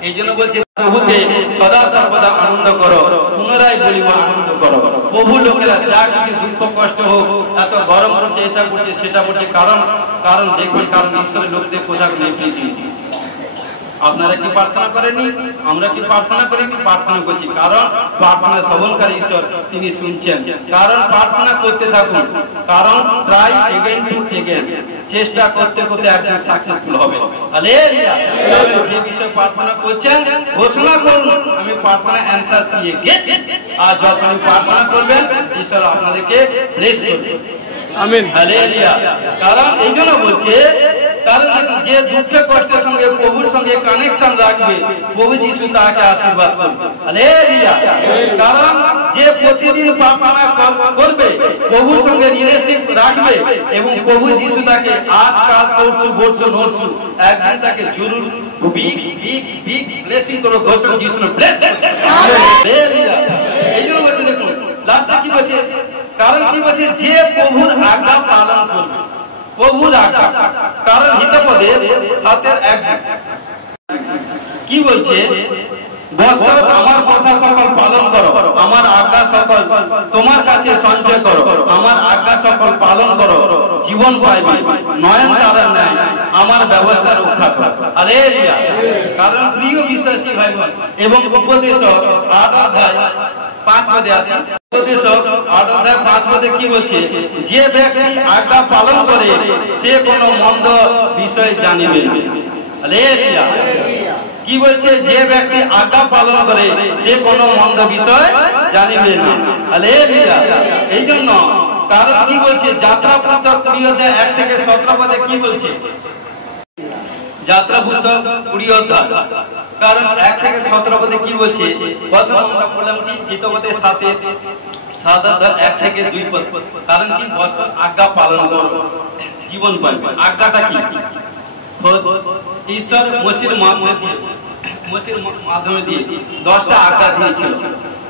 এই জন্য বলছে প্রভুকে সদা সর্বদা আনন্দ করো, পুনরায় বলিব আনন্দ করো। প্রভু লোকেরা যা কিছু দুঃখ কষ্ট হোক, এত গরম পড়ছে, এটা পড়ছে, সেটা পড়ছে, কারণ দেখুন, কারণ ঈশ্বরের লোকদের পোশাক নেই পৃথিবী। আপনারা কি প্রার্থনা করেনি? আমরা কি প্রার্থনা করিনি? প্রার্থনা করছি, কারণ প্রার্থনা শ্রবণকারী ঈশ্বর তিনি শুনছেন। কারণ প্রার্থনা করতে থাকুন, কারণ ট্রাই এগেইন টু এগেইন, চেষ্টা করতে করতে একদিন সাকসেসফুল হবে। হালেলুয়া। যে বিষয়ে প্রার্থনা করছেন ঘোষণা করুন, আমি প্রার্থনা অ্যানসার পেয়ে গেছি। আর যখন প্রার্থনা করবেন ঈশ্বর আপনাদেরকে ব্লেস করবে। আমিন। হালেলুয়া। কারণ এই জন্য বলছে, কারণ যে দুঃখ কষ্টের সঙ্গে প্রভুর সঙ্গে কানেকশন রাখবে প্রভু যিশু তাকে আশীর্বাদ করবে। হালেলুয়া। কারণ যে প্রতিদিন প্রার্থনা করবে, প্রভুর সঙ্গে রিলেশনশিপ রাখবে এবং প্রভু যিশু তাকে আজ কাল পরশু বর্ষু নরশু একদিন তাকে জরুর বিগ ব্লেসিং করবে। ঘোষণা যিশু ব্লেস। হালেলুয়া। এই জন্য বলছে, দেখুন লাস্টে কি বলছে, কারণ কি বলছে, যে প্রভুর আজ্ঞা পালন করবে, প্রভুর আজ্ঞা, কারণ হিতোপদেশ 7:1 কি বলছে, বৎসর আমার কথা সকল পালন করো, আমার আজ্ঞা সকল তোমার কাছে সঞ্চয় করো, আমার আজ্ঞা সকল পালন করো, জীবন পাইবে, নয়ন তারা নাই, আমার ব্যবস্থা রক্ষা করো। হালেলুয়া। কারণ প্রিয় বিশ্বাসী ভাই বোন, এবং উপদেশক 8:5 পদে আছে, উপদেশক 8:5 কি বলছে, যে ব্যক্তি আজ্ঞা পালন করে সে কোনো মন্দ বিষয় জানিবে না। হালেলুয়া। কি বলছে, যে ব্যক্তি আজ্ঞা পালন করে সে কোনো মন্দ বিষয় জানিবে না। হালেলুয়া। এই জন্য কারণ কি বলছে, যাত্রা পুস্তক 20 থেকে 17 পদে কি বলছে, যাত্রা পুস্তক 20, কারণ 1 থেকে 17 পদে কি বলছে, প্রথম আমরা বললাম কি হিতোপদেশ 7:1 থেকে 2 পদ, কারণ কি বৎসর আজ্ঞা পালন করো জীবন পাবে। আজ্ঞাটা কি, ঈশ্বর মসির মাধ্যমে দিয়ে 10টা আজ্ঞা দিয়েছিল,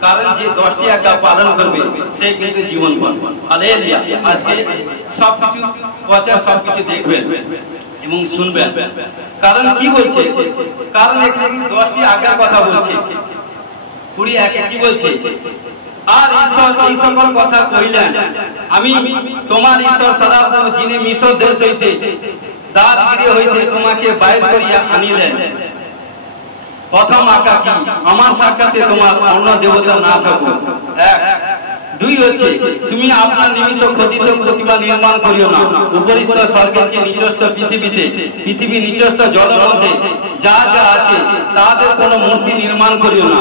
কারণ যে 10টি আজ্ঞা পালন করবে সে কিন্তু জীবন পাবে। হালেলুয়া। আজকে সবকিছু সবকিছু দেখবেন এবং শুনবেন, কারণ কি বলছে, কারণ এখানে 10টি আজ্ঞার কথা বলছে। 20:1 কি বলছে, আর ঈশ্বর এই সকল কথা কইলেন, আমি তোমার ঈশ্বর সদাপ্রভু যিনি মিশর দেশ হইতে দাসগৃহ হইতে তোমাকে বাইর করিয়া আনিলেন। প্রথম আজ্ঞা কি? আমার সাক্ষাতে তোমার অন্য দেবতা না থাকুক। এক। দুই হচ্ছে, তুমি আপনার নিমিত্ত খোদিত প্রতিমা নির্মাণ করিও না। উপরিস্থ স্বর্গকে নিচস্থ পৃথিবীতে, পৃথিবী নিচস্থ জলের মধ্যে যা যা আছে তাদের কোনো মূর্তি নির্মাণ করিও না।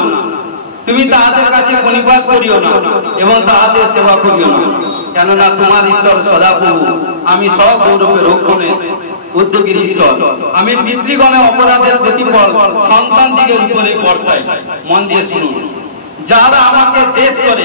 তুমি তাহাদের কাছে প্রণিপাত করিও না এবং তাহাদের সেবা করিও না, কেননা তোমার ঈশ্বর সদাপ্রভু আমি সব গৌরবে রক্ষণে উদ্যোগীর ঈশ্বর। আমি পিতৃগণের অপরাধের প্রতিফল সন্তান দিগের উপরে বর্তাই। মন দিয়ে শুনুন, যারা আমাকে দেশ করে,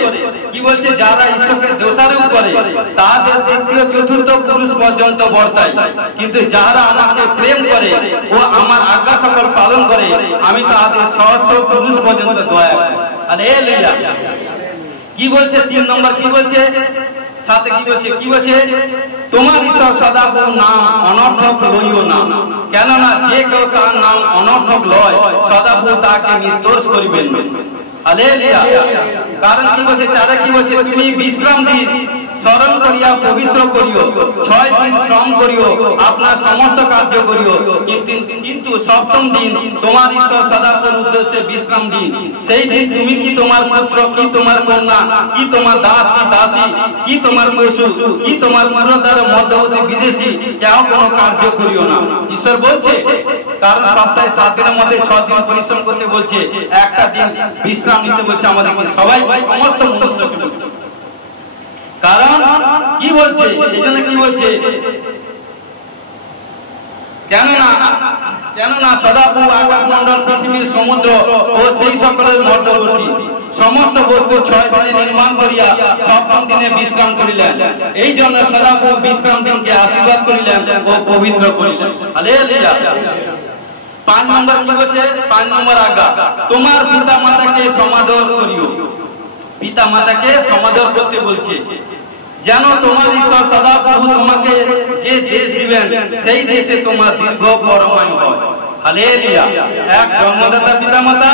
কি বলছে, যারা ঈশ্বরকে দোষারোপ করে তাদের তৃতীয় চতুর্থ পুরুষ পর্যন্ত বর্তায়, কিন্তু যারা আমাকে প্রেম করে ও আমার আজ্ঞা সকল পালন করে আমি তাদের সহস্র পুরুষ পর্যন্ত দয়া করি। হালেলুয়া। কি বলছে? 3 নম্বর কি বলছে? সাথে কি বলছে? তোমার ঈশ্বর সদাপ্রভু নাম অনর্থক লইও না, কেননা যে কেউ তার নাম অনর্থক লয় সদাপ্রভু তাকে নির্দোষ করিবেন। হালেলুয়া। কারণ কি বলছে? 4 কি বলছে? তুমি বিশ্রাম দিন স্মরণ করিয়া পবিত্র করিও, 6 দিন শ্রম করিও, আপনার সমস্ত কার্য করিও, কিন্তু 7ম দিন তোমার ঈশ্বর সদাপ্রভুর উদ্দেশ্যে বিশ্রাম দিন। সেই দিন তুমি কি তোমার পুত্র, কি তোমার কন্যা, কি তোমার দাস কি দাসী, কি তোমার পশু, কি তোমার পুরোদার মধ্যবর্তী বিদেশী কেউ কোনো কার্য করিও না। ঈশ্বর বলছে, কারণ সপ্তাহে 7 দিনের মধ্যে 6 দিন পরিশ্রম করতে বলছে, একটা দিন বিশ্রাম নিতে বলছে আমাদেরকে, সবাই সমস্ত মনুষ্যকে বলছে। কারণ কি বলছে? এই জন্য কি বলছে? কেননা সদাপ্রভু আকাশ মন্ডল, পৃথিবীর সমুদ্র ও সেই সকলের মধ্যবর্তী সমস্ত বস্তু 6 দিনে নির্মাণ করিয়া 7ম দিনে বিশ্রাম করিলেন। এই জন্য সদাপ্রভু বিশ্রাম দিনকে আশীর্বাদ করিলেন ও পবিত্র করিলেন। হালেলুয়া। 5 নম্বর কি বলছে? 5 নম্বর আজ্ঞা, তোমার পিতা মাতাকে সমাদর করিও। পিতা মাতাকে সমাদর করতে বলছে, যেন তোমার ঈশ্বর সদাপ্রভু তোমাকে যে দেশ দিবেন সেই দেশে তোমার দীর্ঘ পরমায়ু হয়। হালেলুয়া। 1 জন্মদাতা পিতা মাতা,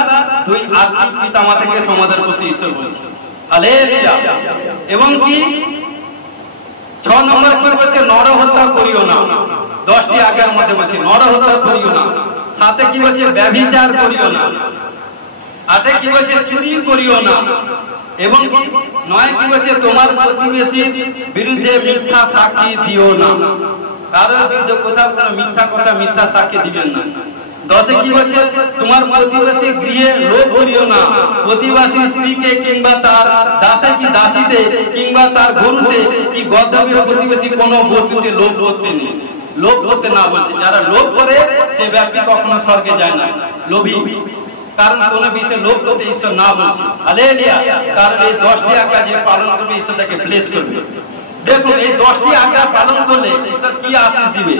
2 আত্মিক পিতা মাতাকে সমাদর করতে ঈশ্বর বলছে। হালেলুয়া। এবং কি 6 নম্বর কি বলছে? নরহত্যা করিও না। 10টি আজ্ঞার মধ্যে বলছে নরহত্যা করিও না। সাথে কি বলছে? ব্যভিচার করিও না। 8 কি বলছে? চুরি করিও না। এবং কি 9 কি বলছে? তোমার প্রতিবেশীর বিরুদ্ধে মিথ্যা সাক্ষী দিও না। কারোর বিরুদ্ধে কোথাও কোনো মিথ্যা কথা, মিথ্যা সাক্ষী দিবেন না। 10 কি বলছে? তোমার প্রতিবেশী গৃহে লোভ করিও না। প্রতিবেশী স্ত্রীকে কিংবা তার দাসে কি দাসীতে কিংবা তার গরুতে কি গর্ধবে প্রতিবেশী কোনো বস্তুতে লোভ করতে নেই। লোভ করতে না বলছে। যারা লোভ করে সে ব্যক্তি কখনো স্বর্গে যায় না, লোভী। কারণ কোন বিষয়ে লোভ করতে ঈশ্বর না বলছে। হালেলুয়া। কারণ এই 10টি আজ্ঞা যে পালন করবে ঈশ্বর তাকে ব্লেস করবে। দেখুন এই 10টি আজ্ঞা পালন করলে ঈশ্বর কি আশীষ দিবে।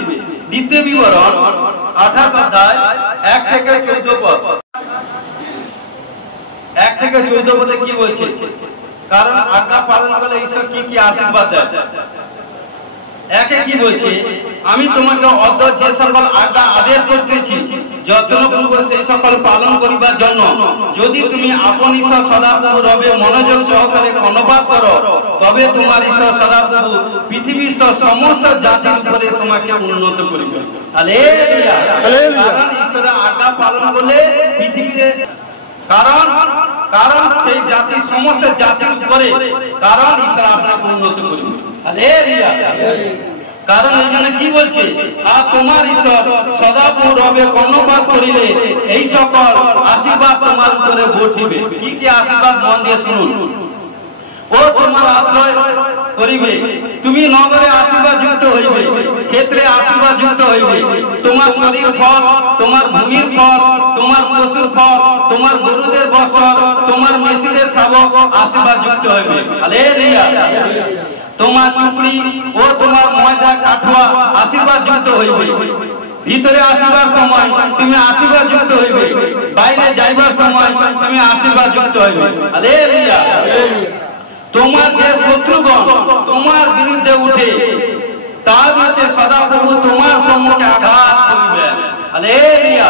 দ্বিতীয় বিবরণ 28 অধ্যায় 1 থেকে 14 পদ। 1 থেকে 14 পদে কি বলছে? কারণ আজ্ঞা পালন করলে ঈশ্বর কি কি আশীর্বাদ দেয়। 1 কি বলছে? আমি তোমাকে অদ্য যে সকল আজ্ঞা আদেশ করতেছি যত্নপূর্বক সেই সকল পালন করিবার জন্য যদি তুমি আপন ঈশ্বর সদাপ্রভু রবে মনোযোগ সহকারে কর্ণপাত করো, তবে তোমার ঈশ্বর সদাপ্রভু পৃথিবীস্থ সমস্ত জাতির উপরে তোমাকে উন্নত করিবে। হালেলুয়া। কারণ ঈশ্বরের আজ্ঞা পালন করলে পৃথিবীতে কারণ সেই জাতি সমস্ত জাতির উপরে কারণ ঈশ্বর আপনাকে উন্নত করবে। হালেলুয়া। কারণ এই জন্য কি বলছে? আর তোমার ঈশ্বর সদাপ্রভু রবে কর্ণপাত করিলে এই সকল আশীর্বাদ তোমার উপরে বর্তিবে। কি কি আশীর্বাদ? মন দিয়ে শুনুন। ও তোমার আশ্রয় করিবে, তুমি নগরে আশীর্বাদ যুক্ত হইবে, ক্ষেত্রে আশীর্বাদ যুক্ত হইবে। তোমার শরীর ফল, তোমার ভূমির ফল, তোমার পশুর ফল, তোমার গরুদের বৎসর, তোমার মেষিদের শাবক আশীর্বাদ যুক্ত হইবে। হালেলুয়া। তোমার চুপড়ি ও তোমার ময়দা কাঠুয়া আশীর্বাদ যুক্ত হইবে। ভিতরে আসিবার সময় তুমি আশীর্বাদ যুক্ত হইবে, বাইরে যাইবার সময় তুমি আশীর্বাদ যুক্ত হইবে। হালেলুয়া। তোমার যে শত্রুগণ তোমার বিরুদ্ধে উঠে তাদেরকে সদাপ্রভু তোমার সম্মুখে আঘাত করিবেন। হালেলুয়া।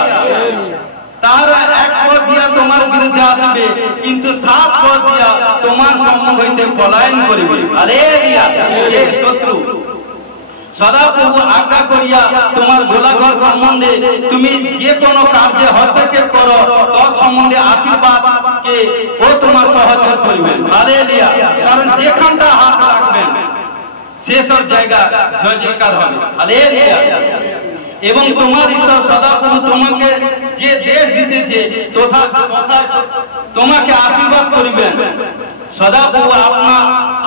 তারা এক পথ দিয়া তোমার বিরুদ্ধে মধ্যে আসবে কিন্তু সাত পথ দিয়া তোমার সম্মুখ হইতে পলায়ন করিবে। হালেলুয়া। যে শত্রু সদাপ্রভু আজ্ঞা করিয়া তোমার গোলাঘর সম্বন্ধে তুমি যে কোনো কার্যে হস্তক্ষেপ করো তৎ সম্বন্ধে আশীর্বাদকে ও তোমার সহযোগ করিবেন। হালেলুয়া। কারণ যেখানটা হাত রাখবেন সেসব জায়গা জয়জয়কার হবে। হালেলুয়া। এবং তোমার ঈশ্বর সদাপ্রভু তোমাকে যে দেশ দিতেছে তথা তোমাকে আশীর্বাদ করিবেন। সদাপ্রভু আপনার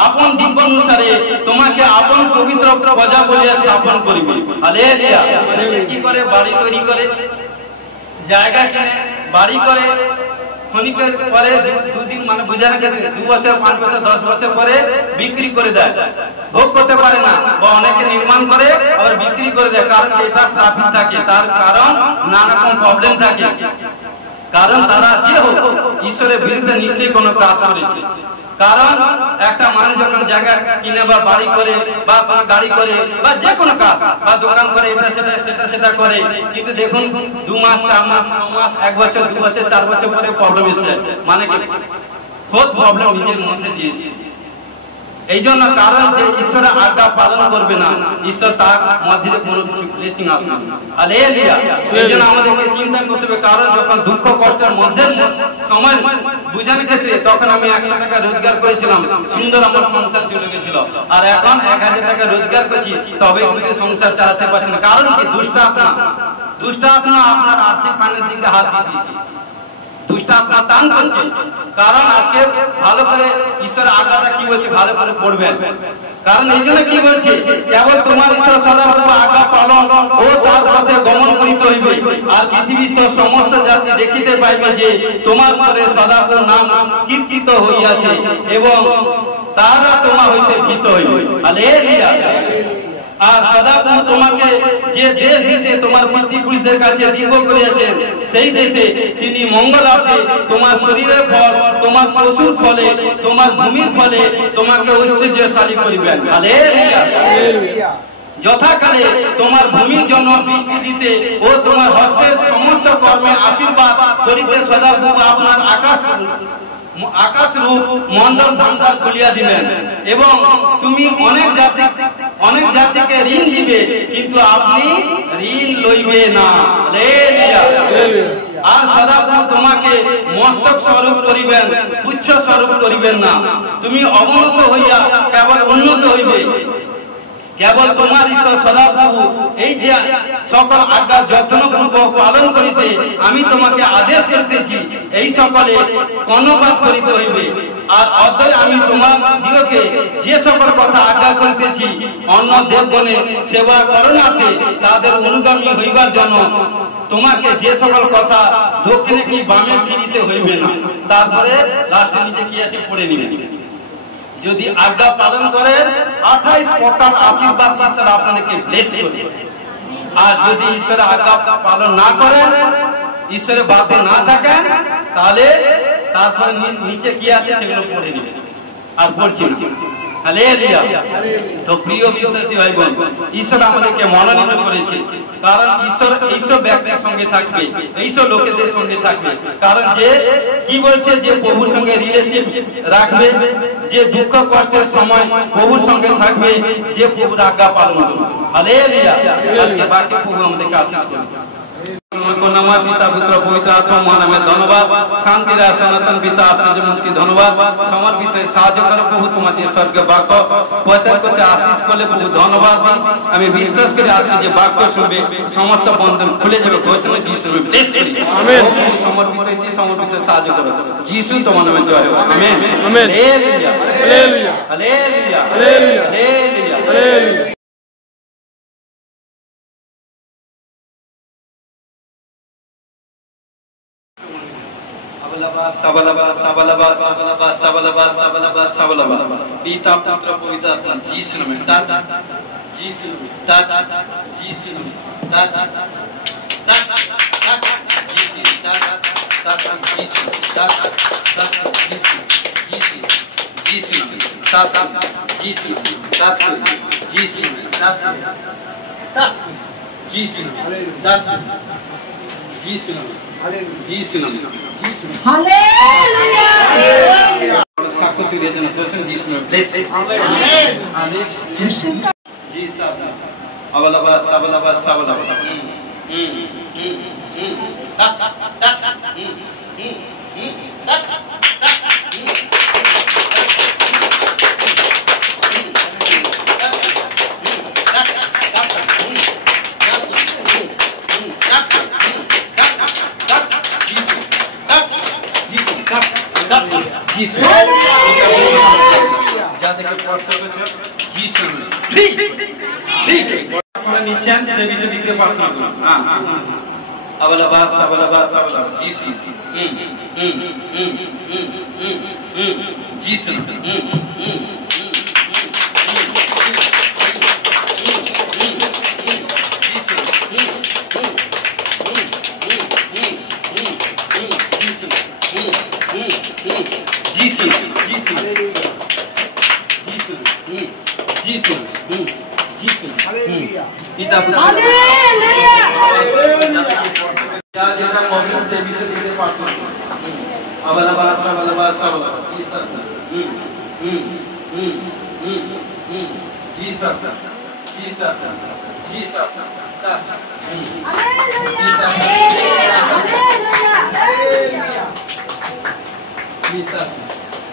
আপন দিব্যানুসারে তোমাকে আপন পবিত্র প্রজা বলিয়া স্থাপন করিবে। হালেলুয়া। কি করে? বাড়ি তৈরি করে, জায়গা কিনে বাড়ি করে, ক্ষণিকের পরে দুদিন মানে বুঝার ক্ষেত্রে 2 বছর 5 বছর 10 বছর পরে বিক্রি করে দেয়, ভোগ করতে পারে না, বা অনেকে নির্মাণ করে আবার বিক্রি করে দেয়। কারণ এটা শ্রাপিত থাকে, তার কারণ নানা রকম প্রবলেম থাকে। কারণ তারা যে হোক ঈশ্বরের বিরুদ্ধে নিশ্চয়ই কোনো কাজ করেছে। কারণ একটা মানুষ যখন জায়গা কিনে বা বাড়ি করে বা কোনো গাড়ি করে বা যে কোনো কাজ বা দোকান করে এটা সেটা করে, কিন্তু দেখুন 2 মাস 4 মাস 9 মাস 1 বছর 2 বছর 4 বছর পরে প্রবলেম এসে মানে কি খুব প্রবলেম নিজের মধ্যে দিয়েছে। এই জন্য কারণ যে ঈশ্বরের আজ্ঞা পালন করবে না, ঈশ্বর তার মধ্যে কোনো কিছু ব্লেসিং আসবে না। হালেলুয়া। এই জন্য আমাদেরকে চিন্তা করতে হবে। কারণ যখন দুঃখ কষ্টের মধ্যে সময় বুঝার ক্ষেত্রে তখন আমি 100 টাকা রোজগার করেছিলাম, সুন্দর আমার সংসার চলে গেছিল। আর এখন 1000 টাকা রোজগার করছি, তবে কিন্তু সংসার চালাতে পারছি না। কারণ কি? দুষ্টাত্মা আপনার আর্থিক ফাইনের দিকে হাত দিয়ে দিয়েছে, দুষ্টাত্মা দান করছে। কারণ আজকে ভালো করে ঈশ্বরের আজ্ঞাটা কি বলছে ভালো করে পড়বেন। কারণ এই জন্য কি বলছে, কেবল তোমার ঈশ্বর সদাপ্রভু আজ্ঞা পালন ও তার পথে গমন করিতে হইবে, আর পৃথিবীস্থ সমস্ত জাতি দেখিতে পাইবে যে তোমার পরে সদাপ্রভু নাম কীর্তিত হইয়াছে এবং তারা তোমার হইতে ভীত হইবে। হালেলুয়া। আর সদাপ্রভু তোমাকে যে দেশ দিতে তোমার পিতৃপুরুষদের কাছে দীর্ঘ করিয়াছেন, সেই দেশে তিনি মঙ্গলার্থে তোমার শরীরের ফল, তোমার পশুর ফলে, তোমার ভূমির ফলে তোমাকে ঐশ্বর্যশালী করিবেন। হালেলুয়া। যথাকালে তোমার ভূমির জন্য বৃষ্টি দিতে ও তোমার হস্তের সমস্ত কর্মে আশীর্বাদ করিতে সদাপ্রভু আপনার আকাশ রূপ মন্ডল ভান্ডার খুলিয়া দিবেন। এবং তুমি অনেক জাতিকে ঋণ দিবে, কিন্তু আপনি ঋণ লইবে না। আর সদাপ্রভু তোমাকে মস্তক স্বরূপ করিবেন, উচ্চ স্বরূপ করিবেন না। তুমি অবনত হইয়া কেবল উন্নত হইবে। কেবল তোমার ঈশ্বর সদাপ্রভু এই যে সকল আজ্ঞা যত্নপূর্বক পালন করিতে আমি তোমাকে আদেশ করিতেছি, এই সকলে কর্ণপাত করিতে হইবে। আর অতএব আমি তোমার দিগকে যে সকল কথা আজ্ঞা করিতেছি অন্য দেবগণের সেবা করণার্থে তাদের অনুগামী হইবার জন্য তোমাকে যে সকল কথা দক্ষিণে কি বামে ফিরিতে হইবে না। তারপরে লাস্টে নিচে কি আছে পড়ে নিবেন। যদি আজ্ঞা পালন করেন 28 প্রকার আশীর্বাদ ঈশ্বর আপনাদেরকে ব্লেস করবে। আর যদি ঈশ্বরের আজ্ঞা পালন না করেন, ঈশ্বরের বাতে না থাকেন, তাহলে তারপরে নিচে কি আছে সেগুলো পড়ে নেবেন। আর পড়ছি না। হালেলুয়া। তো প্রিয় বিশ্বাসী ভাই বোন, ঈশ্বর আমাদেরকে মনোনীত করেছে। কারণ ঈশ্বর এইসব ব্যক্তির সঙ্গে থাকবে, এইসব লোকেদের সঙ্গে থাকবে। কারণ যে কি বলছে, যে প্রভুর সঙ্গে রিলেশনশিপ রাখবে, যে দুঃখ কষ্টের সময় প্রভুর সঙ্গে থাকবে, যে প্রভুর আজ্ঞা পালন করবে। হালেলুয়া। আজকে বাকি প্রভু আমাদেরকে আশীষ করবে। পিতা পুত্র পবিত্র আত্মা মহানামে ধন্যবাদ। শান্তি রায় সনাতন পিতা আশ্চর্যমূর্তি ধন্যবাদ। সমর্পিত সাহায্য করো প্রভু, তোমার যে স্বর্গীয় বাক্য প্রচার করতে আশীষ করলে প্রভু ধন্যবাদ দিই। আমি বিশ্বাস করি আজকে যে বাক্য শুনবে সমস্ত বন্ধন খুলে যাবে। ঘোষণা যিশু ব্লেস করি। আমেন। সমর্পিত হয়েছি, সমর্পিত সাহায্য করো যিশু, তোমার নামে জয় হোক। Amen. Amen. Hallelujah. Hallelujah. Hallelujah. Hallelujah. Hallelujah. পিতা পুত্র পবিত্র আত্মা যিশু নামে টাচ, যিশু টাচ, যিশু টাচ, টাচ, টাচ, যিশু টাচ, টাচ, যিশু টাচ, টাচ, যিশু, যিশু, যিশু নামে টাচ, যিশু টাচ, যিশু টাচ, টাচ, যিশু টাচ, जी सुनो जी सुनो जी सुनो हालेलुया साको तू देना दोस्तों जी सुनो प्लीज आमेन जी साहब अबलबा सबलबा सबलबा যাতে কে স্পর্শ করছে যিশু ঠিক ঠিক আপনারা নিচ্ছেন সে বিষয়ে দিতে প্রার্থনা করুন হ্যাঁ আবলাবাস আবলাবাস আবলাবাস যিশু যিশু पिता से विषय लिखते पाठन अबलबास अबलबास अबलबास Jesus Jesus Jesus Jesus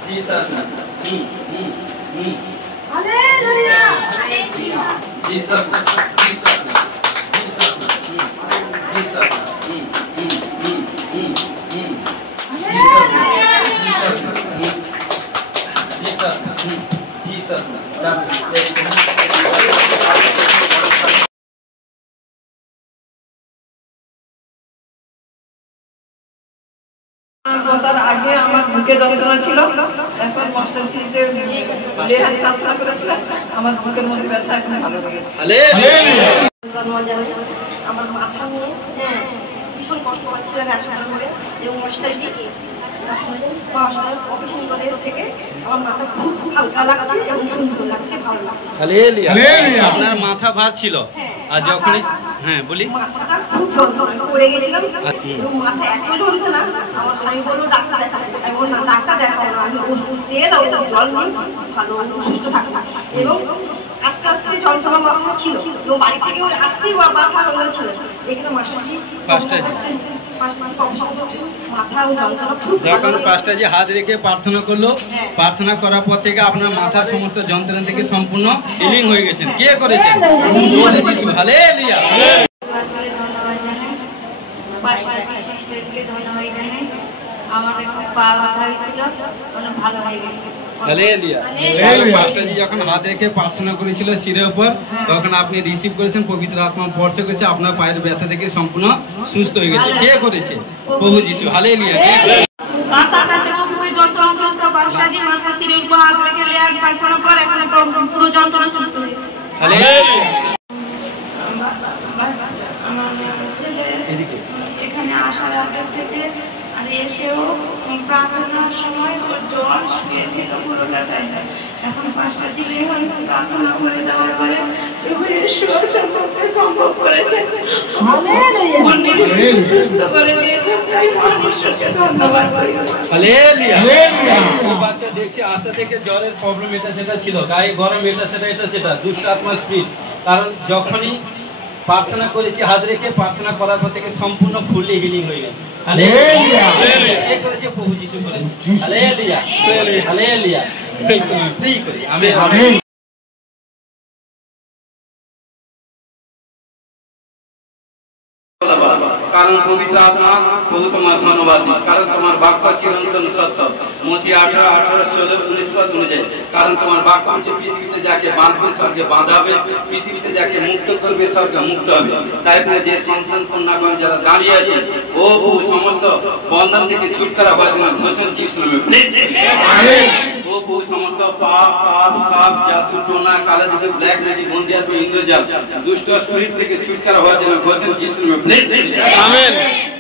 Jesus hallelujah Jesus Jesus Jesus বছর আগে আমার বুকে যন্ত্রণা ছিল, এখন মাস্টার ফিতে লেহাজ প্রার্থনা করেছিলাম, আমার বুকের মধ্যে ব্যথা এখন ভালো হয়ে গেছে। আমার মাথা নিয়ে ভীষণ কষ্ট পাচ্ছিলাম একসাথে করে, এবং মাস্টারজি অপারেশন করে থেকে আমার মাথা খুব হালকা লাগছে এবং সুন্দর লাগছে, ভালো লাগছে। আপনার মাথা ভার ছিল আর যখনই হ্যাঁ বলি মাথাটা খুব যন্ত্রণা পড়ে গেছিলাম এবং মাথা এত যন্ত্রণা, আমার স্বামী বললো ডাক্তার দেখা, আমি বললাম না ডাক্তার দেখাবো না, আমি ওষুধ তেল আর জল নিই, ভালো সুস্থ থাকবো। এবং আস্তে আস্তে যন্ত্রণা মাথা ছিল, এবং বাড়ি থেকে ওই আসছি বা মাথা ছিল, এখানে মাস্টারজি যখন পাঁচটাজি হাত রেখে প্রার্থনা করলো, প্রার্থনা করার পর থেকে আপনার মাথার সমস্ত যন্ত্রণা থেকে সম্পূর্ণ হিলিং হয়ে গেছেন। কে করেছেন? হালেলুয়া। পাঁচটাজি যখন হাত রেখে প্রার্থনা করেছিল শিরের উপর, তখন আপনি রিসিভ করেছেন, পবিত্র আত্মা স্পর্শ করেছে, আপনার পায়ের ব্যথা থেকে সম্পূর্ণ সুস্থ হয়ে গেছে। কে করেছে? প্রভু যিশু। হালেলুয়া। এখানে আসার আগে থেকে আর এসেও প্রার্থনার সময় ওর জ্বর শুয়েছিল পুরোটা টাইম। এখন 5টা দিলে হয়তো প্রার্থনা করে দেওয়ার পরে ঈশ্বর সম্পর্কে সম্ভব করেছে, সুস্থ করে দিয়েছে। তাই মহান ঈশ্বরকে ধন্যবাদ করি। বাচ্চা দেখছি আশা থেকে জ্বরের প্রবলেম এটা সেটা ছিল, গায়ে গরম এটা সেটা দুষ্ট আত্মা স্পিরিট। কারণ যখনই প্রার্থনা করেছি হাত রেখে, প্রার্থনা করার পর থেকে সম্পূর্ণ ফুললি হিলিং হয়ে গেছে। প্রভু যিশু করেছে। Hallelujah hallelujah. ফ্রি করি আমেন আমেন। কারণ পবিত্র আত্মা প্রভু তোমার ধন্যবাদ, কারণ তোমার বাক্য চিরন্তন সত্য। মতি 18:16-19 পদ অনুযায়ী, কারণ তোমার বাক্য হচ্ছে পৃথিবীতে যাকে বাঁধবে স্বর্গে বাঁধাবে, পৃথিবীতে যাকে মুক্ত করবে স্বর্গে মুক্ত হবে। তাই যে সন্তান কন্যাগণ যারা দাঁড়িয়ে আছে, ও প্রভু সমস্ত বন্ধন থেকে ছুটকারা হওয়ার জন্য ঘোষণ যিশু নামে প্লিজ। ও প্রভু সমস্ত পাপ সাপ জাদু টোনা কালা জাদু ব্ল্যাক ম্যাজিক বন্দিয়াত্ম ইন্দ্রজাল দুষ্ট স্পিরিট থেকে ছুটকারা হওয়ার জন্য ঘোষণ যিশু নামে প্লিজ। আমেন।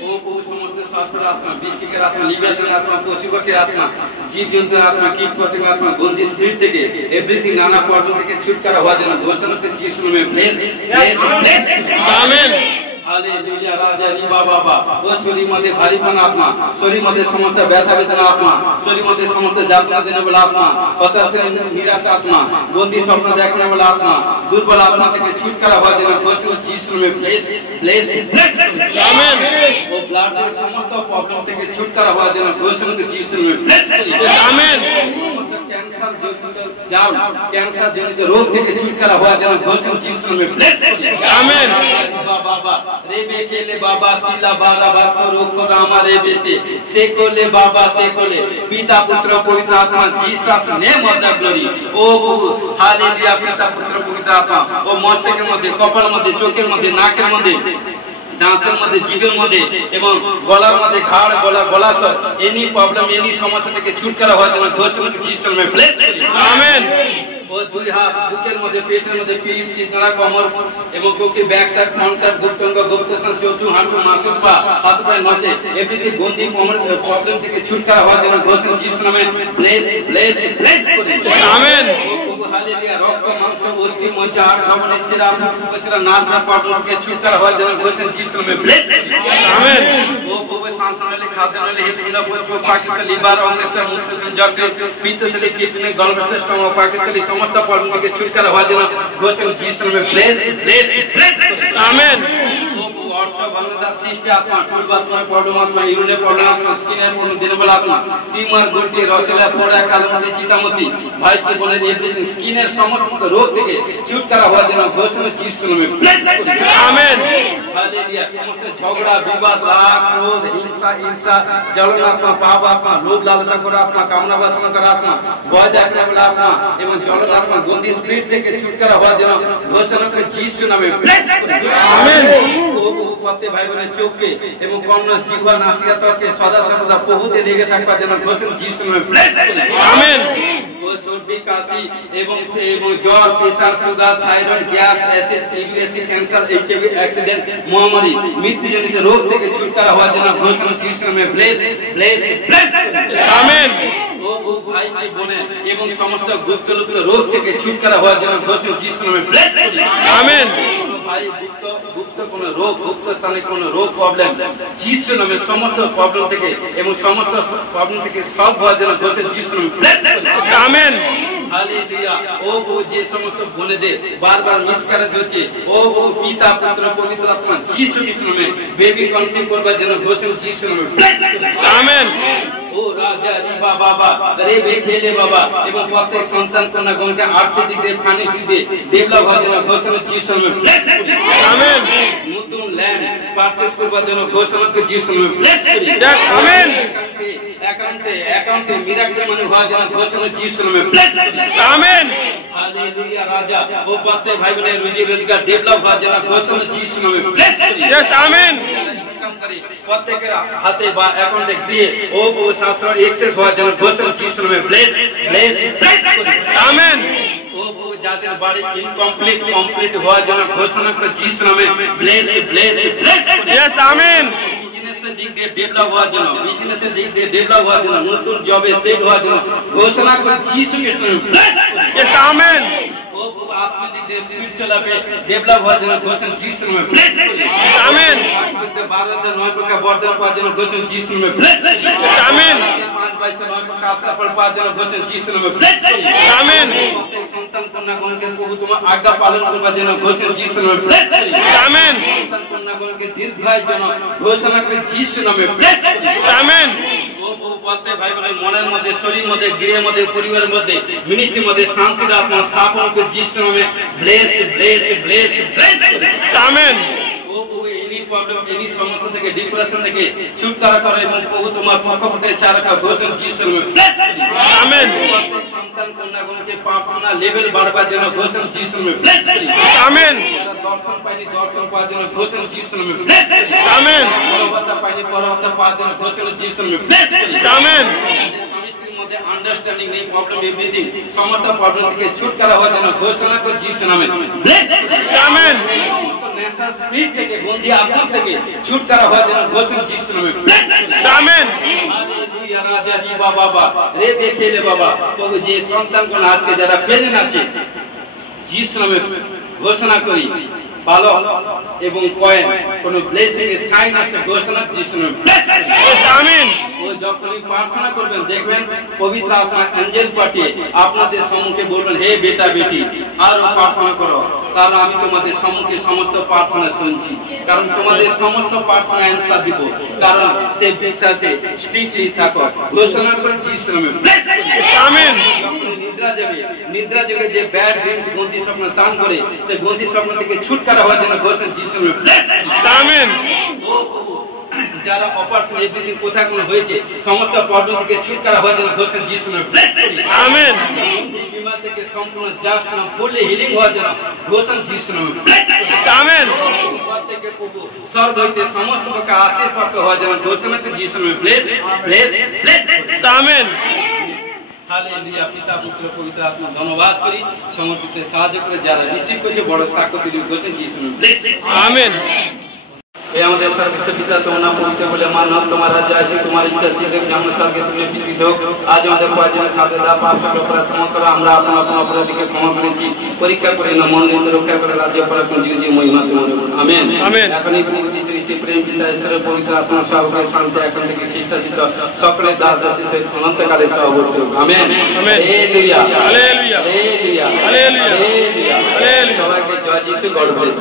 ও প্রভু সমস্ত সর্পের আত্মা, বৃশ্চিকের আত্মা, লিবিয়াতের আত্মা, পশুপাখির আত্মা, জীবজন্তুর আত্মা, কীট পতঙ্গ আত্মা, গন্ধি স্পিরিট থেকে এভরিথিং নানা পর্ব থেকে ছুটকারা হওয়ার জন্য ঘোষণা যিশু নামে প্লিজ। আমেন। হালেলুয়া। রাজা রিবা বাবা ও শরীর মধ্যে ভারীপন আত্মা শরীর মধ্যে সমস্ত ব্যথা বেদনা আত্মা শরীর মধ্যে সমস্ত যাতনা দেনে বলে আত্মা হতাশা নিরাশ আত্মা বন্দি স্বপ্ন দেখনে বলে আত্মা দুর্বল আত্মা থেকে छुटकारा হওয়ার জন্য ঘোষণা যিশু নামে ব্লেস আমেন ও ব্লাডের সমস্ত প্রবলেম থেকে छुटकारा হওয়ার জন্য ঘোষণা যিশু নামে ব্লেস আমেন সমস্ত ক্যান্সার জনিত জাম ক্যান্সার জনিত রোগ থেকে छुटकारा হওয়ার জন্য ঘোষণা যিশু নামে ব্লেস আমেন বাবা রেবে কেলে বাবা শিলা বাবা ভক্ত রোগ রামা রেবে সে কোলে বাবা সে কোলে পিতা পুত্র পবিত্র আত্মা Jesus name of the glory ও হালেলুয়া পিতা পুত্র পবিত্র আত্মা ও মস্তকের মধ্যে কপালের মধ্যে চোখের মধ্যে নাকের মধ্যে দাঁতের মধ্যে জিভের মধ্যে এবং গলার মধ্যে ঘাড় গলাসর এনি প্রবলেম এনি সমস্যা থেকে छुटकारा হওয়ার জন্য ঘোষণা যিশু নামে ব্লেস আমেন ও দুই হাত বুকের মধ্যে পেটের মধ্যে পিঠ সিধা কোমর এবং বুকে ব্যাক সাইড ফ্রন্ট সাইড গুপ্তাঙ্গ গুপ্তাসন চতুর্থ হাঁটু মাসুল পা হাত পায়ে নখে এভরিথিং গন্ডি প্রবলেম থেকে छुटकारा হওয়ার জন্য ঘোষণা যিশু নামে ব্লেস আমেন হালেলুয়া রক্ত মাংস অস্থি মজ্জা হাড় ধমনী শিরা শিরা নার্ভ প্রবলেম থেকে छुटकारा হওয়ার জন্য ঘোষণা যিশু নামে ব্লেস আমেন ও প্রভু শান্তনালে খাদ্যনালে হেতুনা পাকিত লিভার অঙ্গেশ্বর মূত্রথলি যকৃত পিত্তথলি কিডনি গলব্লাডার স্টোমাক পাকিতলি সমস্ত প্রবলেম থেকে छुटकारा হওয়ার জন্য ঘোষণা যিশু নামে ব্লেস আমেন অর্শ ভঙ্গদা সৃষ্টি আত্মা পূর্বাত্মা পরমাত্মা ইউনে পরমাত্মা স্কিনের পূর্ণ দিনবল আত্মা টিউমার গুর্তি রসেলা পোড়া কালমতি চিতামতি ভাই কি বলেন এভরিথিং স্কিনের সমস্ত রোগ থেকে छुटकारा হওয়ার জন্য ঘোষণা যিশু নামে আমেন হালেলুয়া সমস্ত ঝগড়া বিবাদ রাগ ক্রোধ হিংসা ঈর্ষা জ্বলন আত্মা পাপ আত্মা লোভ লালসা করা আত্মা কামনা বাসনা করা আত্মা ভয় দেখানো বলে আত্মা এবং জ্বলন আত্মা গন্দি স্পিরিট থেকে छुटकारा হওয়ার জন্য ঘোষণা করে যিশু নামে আমেন পথে ভাই বোনের চোখে এবং কর্ণ জিহ্বা নাসিকা ত্বকে সদা সর্বদা প্রভুতে লেগে থাকবার জন্য ঘোষণা যিশু নামে আমেন ও সর্দি কাশি এবং জ্বর pressure sugar thyroid gas acid TB cancer HIV accident মহামারী মৃত্যুজনিত রোগ থেকে छुटकारा হওয়ার জন্য ঘোষণা যিশু নামে ব্লেস আমেন ও ভাই ভাই বোনের এবং সমস্ত গুপ্ত রোগ থেকে छुटकारा হওয়ার জন্য ঘোষণা যিশু নামে ব্লেস আমেন ভাই গুপ্ত কোন রোগ গুপ্ত স্থানে কোন রোগ প্রবলেম যিশু নামে সমস্ত প্রবলেম থেকে এবং সমস্ত প্রবলেম থেকে সলভ হওয়ার জন্য ঘোষণা যিশু নামে আমেন হালেলুয়া ও যে সমস্ত বোনেদের বারবার মিসক্যারেজ হচ্ছে ও পিতা পুত্র পবিত্র আত্মা যিশু খ্রিস্ট নামে বেবি কনসিভ করবার জন্য ঘোষণা যিশু নামে আমেন ও রাজা রিবা বাবা রেবে খেলে বাবা এবং প্রত্যেক সন্তান কন্যাগণকে আর্থিক দিক দিয়ে ফাইন্যান্স দিক দিয়ে ডেভেলপ হওয়ার জন্য ঘোষণা যিশু নামে আমেন নতুন ল্যান্ড পারচেজ করবার জন্য ঘোষণা করে যিশু নামে আমেন অ্যাকাউন্টে মিরাকেল মানি হওয়ার জন্য ঘোষণা যিশু নামে আমেন হালেলুয়া রাজা ও প্রত্যেক ভাই বোনের রুজি রোজগার ডেভেলপ হওয়ার জন্য ঘোষণা যিশু নামে আমেন প্রত্যেকের হাতে বা অ্যাকাউন্টে দিয়ে ও শাস্ত্র এক্সেস হওয়ার জন্য ঘোষণা যিশু নামে ব্লেস আমেন ও যাদের বাড়ি ইনকমপ্লিট কমপ্লিট হওয়ার জন্য ঘোষণা করে যিশু নামে ব্লেস আমেন বিজনেসের দিক দিয়ে ডেভেলপ হওয়ার জন্য নতুন জবে সেট হওয়ার জন্য ঘোষণা করে যিশু খ্রিস্ট নামে ব্লেস আমেন আত্মিক দিক স্পিরিচুয়াল আপে ডেভেলপ হওয়ার জন্য ঘোষণা যিশু নামে আমেন ভারতের 9 প্রকার বরদান পাওয়ার জন্য ঘোষণা যিশু নামে আমেন 5 পয়সা 9 প্রকার আত্মা পাওয়ার জন্য ঘোষণা যিশু নামে আমেন প্রত্যেক সন্তান কন্যাগণকে প্রভু তোমার আজ্ঞা পালন করবার জন্য ঘোষণা যিশু নামে আমেন সন্তান কন্যাগণকে দীর্ঘায়ুর জন্য ঘোষণা করে যিশু নামে আমেন প্রত্যেক ভাই বোনের মনের মধ্যে শরীর মধ্যে গৃহের মধ্যে পরিবারের মধ্যে মিনিস্ট্রির মধ্যে শান্তির আত্মা স্থাপন করে যিশু নামে bless amen any problem any সমস্যা থেকে ডিপ্রেশন থেকে छुटकारा করে এবং প্রভু তোমার পক্ষে ছাড়া ঘোষণা যিশু নামে আমেন প্রত্যেক সন্তান কন্যাগণকে প্রার্থনা লেভেল বাড়বার জন্য ঘোষণা যিশু নামে আমেন যারা দর্শন পায়নি দর্শন পাওয়ার জন্য ঘোষণা যিশু নামে আমেন পরভাষা পায়নি পরভাষা পাওয়ার জন্য ঘোষণা যিশু নামে আমেন আন্ডারস্ট্যান্ডিং নেই প্রবলেম এভরিথিং সমস্ত প্রবলেম থেকে छुटकारा হওয়ার জন্য ঘোষণা করে যিশু নামে আমেন সমস্ত নেশা স্পিরিট থেকে বন্দী আত্মা থেকে छुटकारा হওয়ার জন্য ঘোষণা যিশু নামে আমেন হালেলুয়া রাজা রিবা বাবা রে দেখেলে বাবা প্রভু যে সন্তানগণ আজকে যারা প্রেজেন্ট আছে যিশু নামে ঘোষণা করি বালক এবং কয়েন কোন ব্লেসিং এর সাইন আছে ঘোষণা যিশুর ব্লেসিং আমিন ও যখনই প্রার্থনা করবেন দেখবেন পবিত্র আত্মা এঞ্জেল পাঠিয়ে আপনাদের সম্মুখে বলবেন হে বেটা বেটি আরো প্রার্থনা করো কারণ আমি তোমাদের সম্মুখে সমস্ত প্রার্থনা শুনছি কারণ তোমাদের সমস্ত প্রার্থনা অ্যানসার দিব কারণ সে বিশ্বাসে স্ট্রিক্টলি থাকো ঘোষণা করে যিশুর নামে ব্লেসিং আমিন নিদ্রা যোগে যে ব্যাড ড্রিমস গন্তি স্বপ্ন দান করে সে গন্তি স্বপ্ন থেকে ছুটকারা হওয়ার জন্য ঘোষণা যিশুর নামে ব্লেসিং আমিন যারা অপারেশন এভরিথিং কোথায় কোন হয়েছে সমস্ত প্রবলেম থেকে ছুটকারা হওয়ার জন্য ঘোষণা যিশুর নামে ব্লেসিং আমিন বিমার থেকে সম্পূর্ণ জাস্ট না ফুললি হিলিং হওয়ার জন্য ঘোষণা যিশুর নামে ব্লেসিং আমিন উপর থেকে প্রভু স্বর্গ হইতে সমস্ত প্রকার আশীর্বাদ প্রাপ্ত হওয়ার জন্য ঘোষণা করে যিশুর নামে ব্লেসিং আমিন হালেলুয়া পিতা পুত্র পবিত্র আত্মা ধন্যবাদ করি সমর্পিত সাহায্য করে যারা রিসিভ করছে বড় সাক্ষ্য তুলি ঘোষণা যিশুর নামে ব্লেসিং আমিন हे আমাদের সর্বশ্রেষ্ঠ পিতা তোমার নাম পবিত্র বলে মানব তোমার রাজ্য আসে তোমার ইচ্ছা সিদ্ধ যেমন স্বর্গে তুমি পৃথিবীতে হোক আজ আমাদের প্রয়োজনীয় খাদ্য দাও পাপ সকল অপরাধ ক্ষমা করো আমরা আপন আপন অপরাধীকে ক্ষমা করেছি পরীক্ষা করে না মন নিতে রক্ষা করে রাজ্য পরাক্রম জীবন মহিমা তোমার আমেন আমেন এখনই প্রভু সৃষ্টি প্রেম পিতা ঈশ্বরের পবিত্র আত্মা সর্বকে শান্তি এখন থেকে খ্রিস্টাসিত সকলের দাস দাসী সহিত অনন্তকালে সহবর্তী হোক amen amen hallelujah hallelujah hallelujah hallelujah hallelujah সবাইকে জয় যিশু গড ব্লেস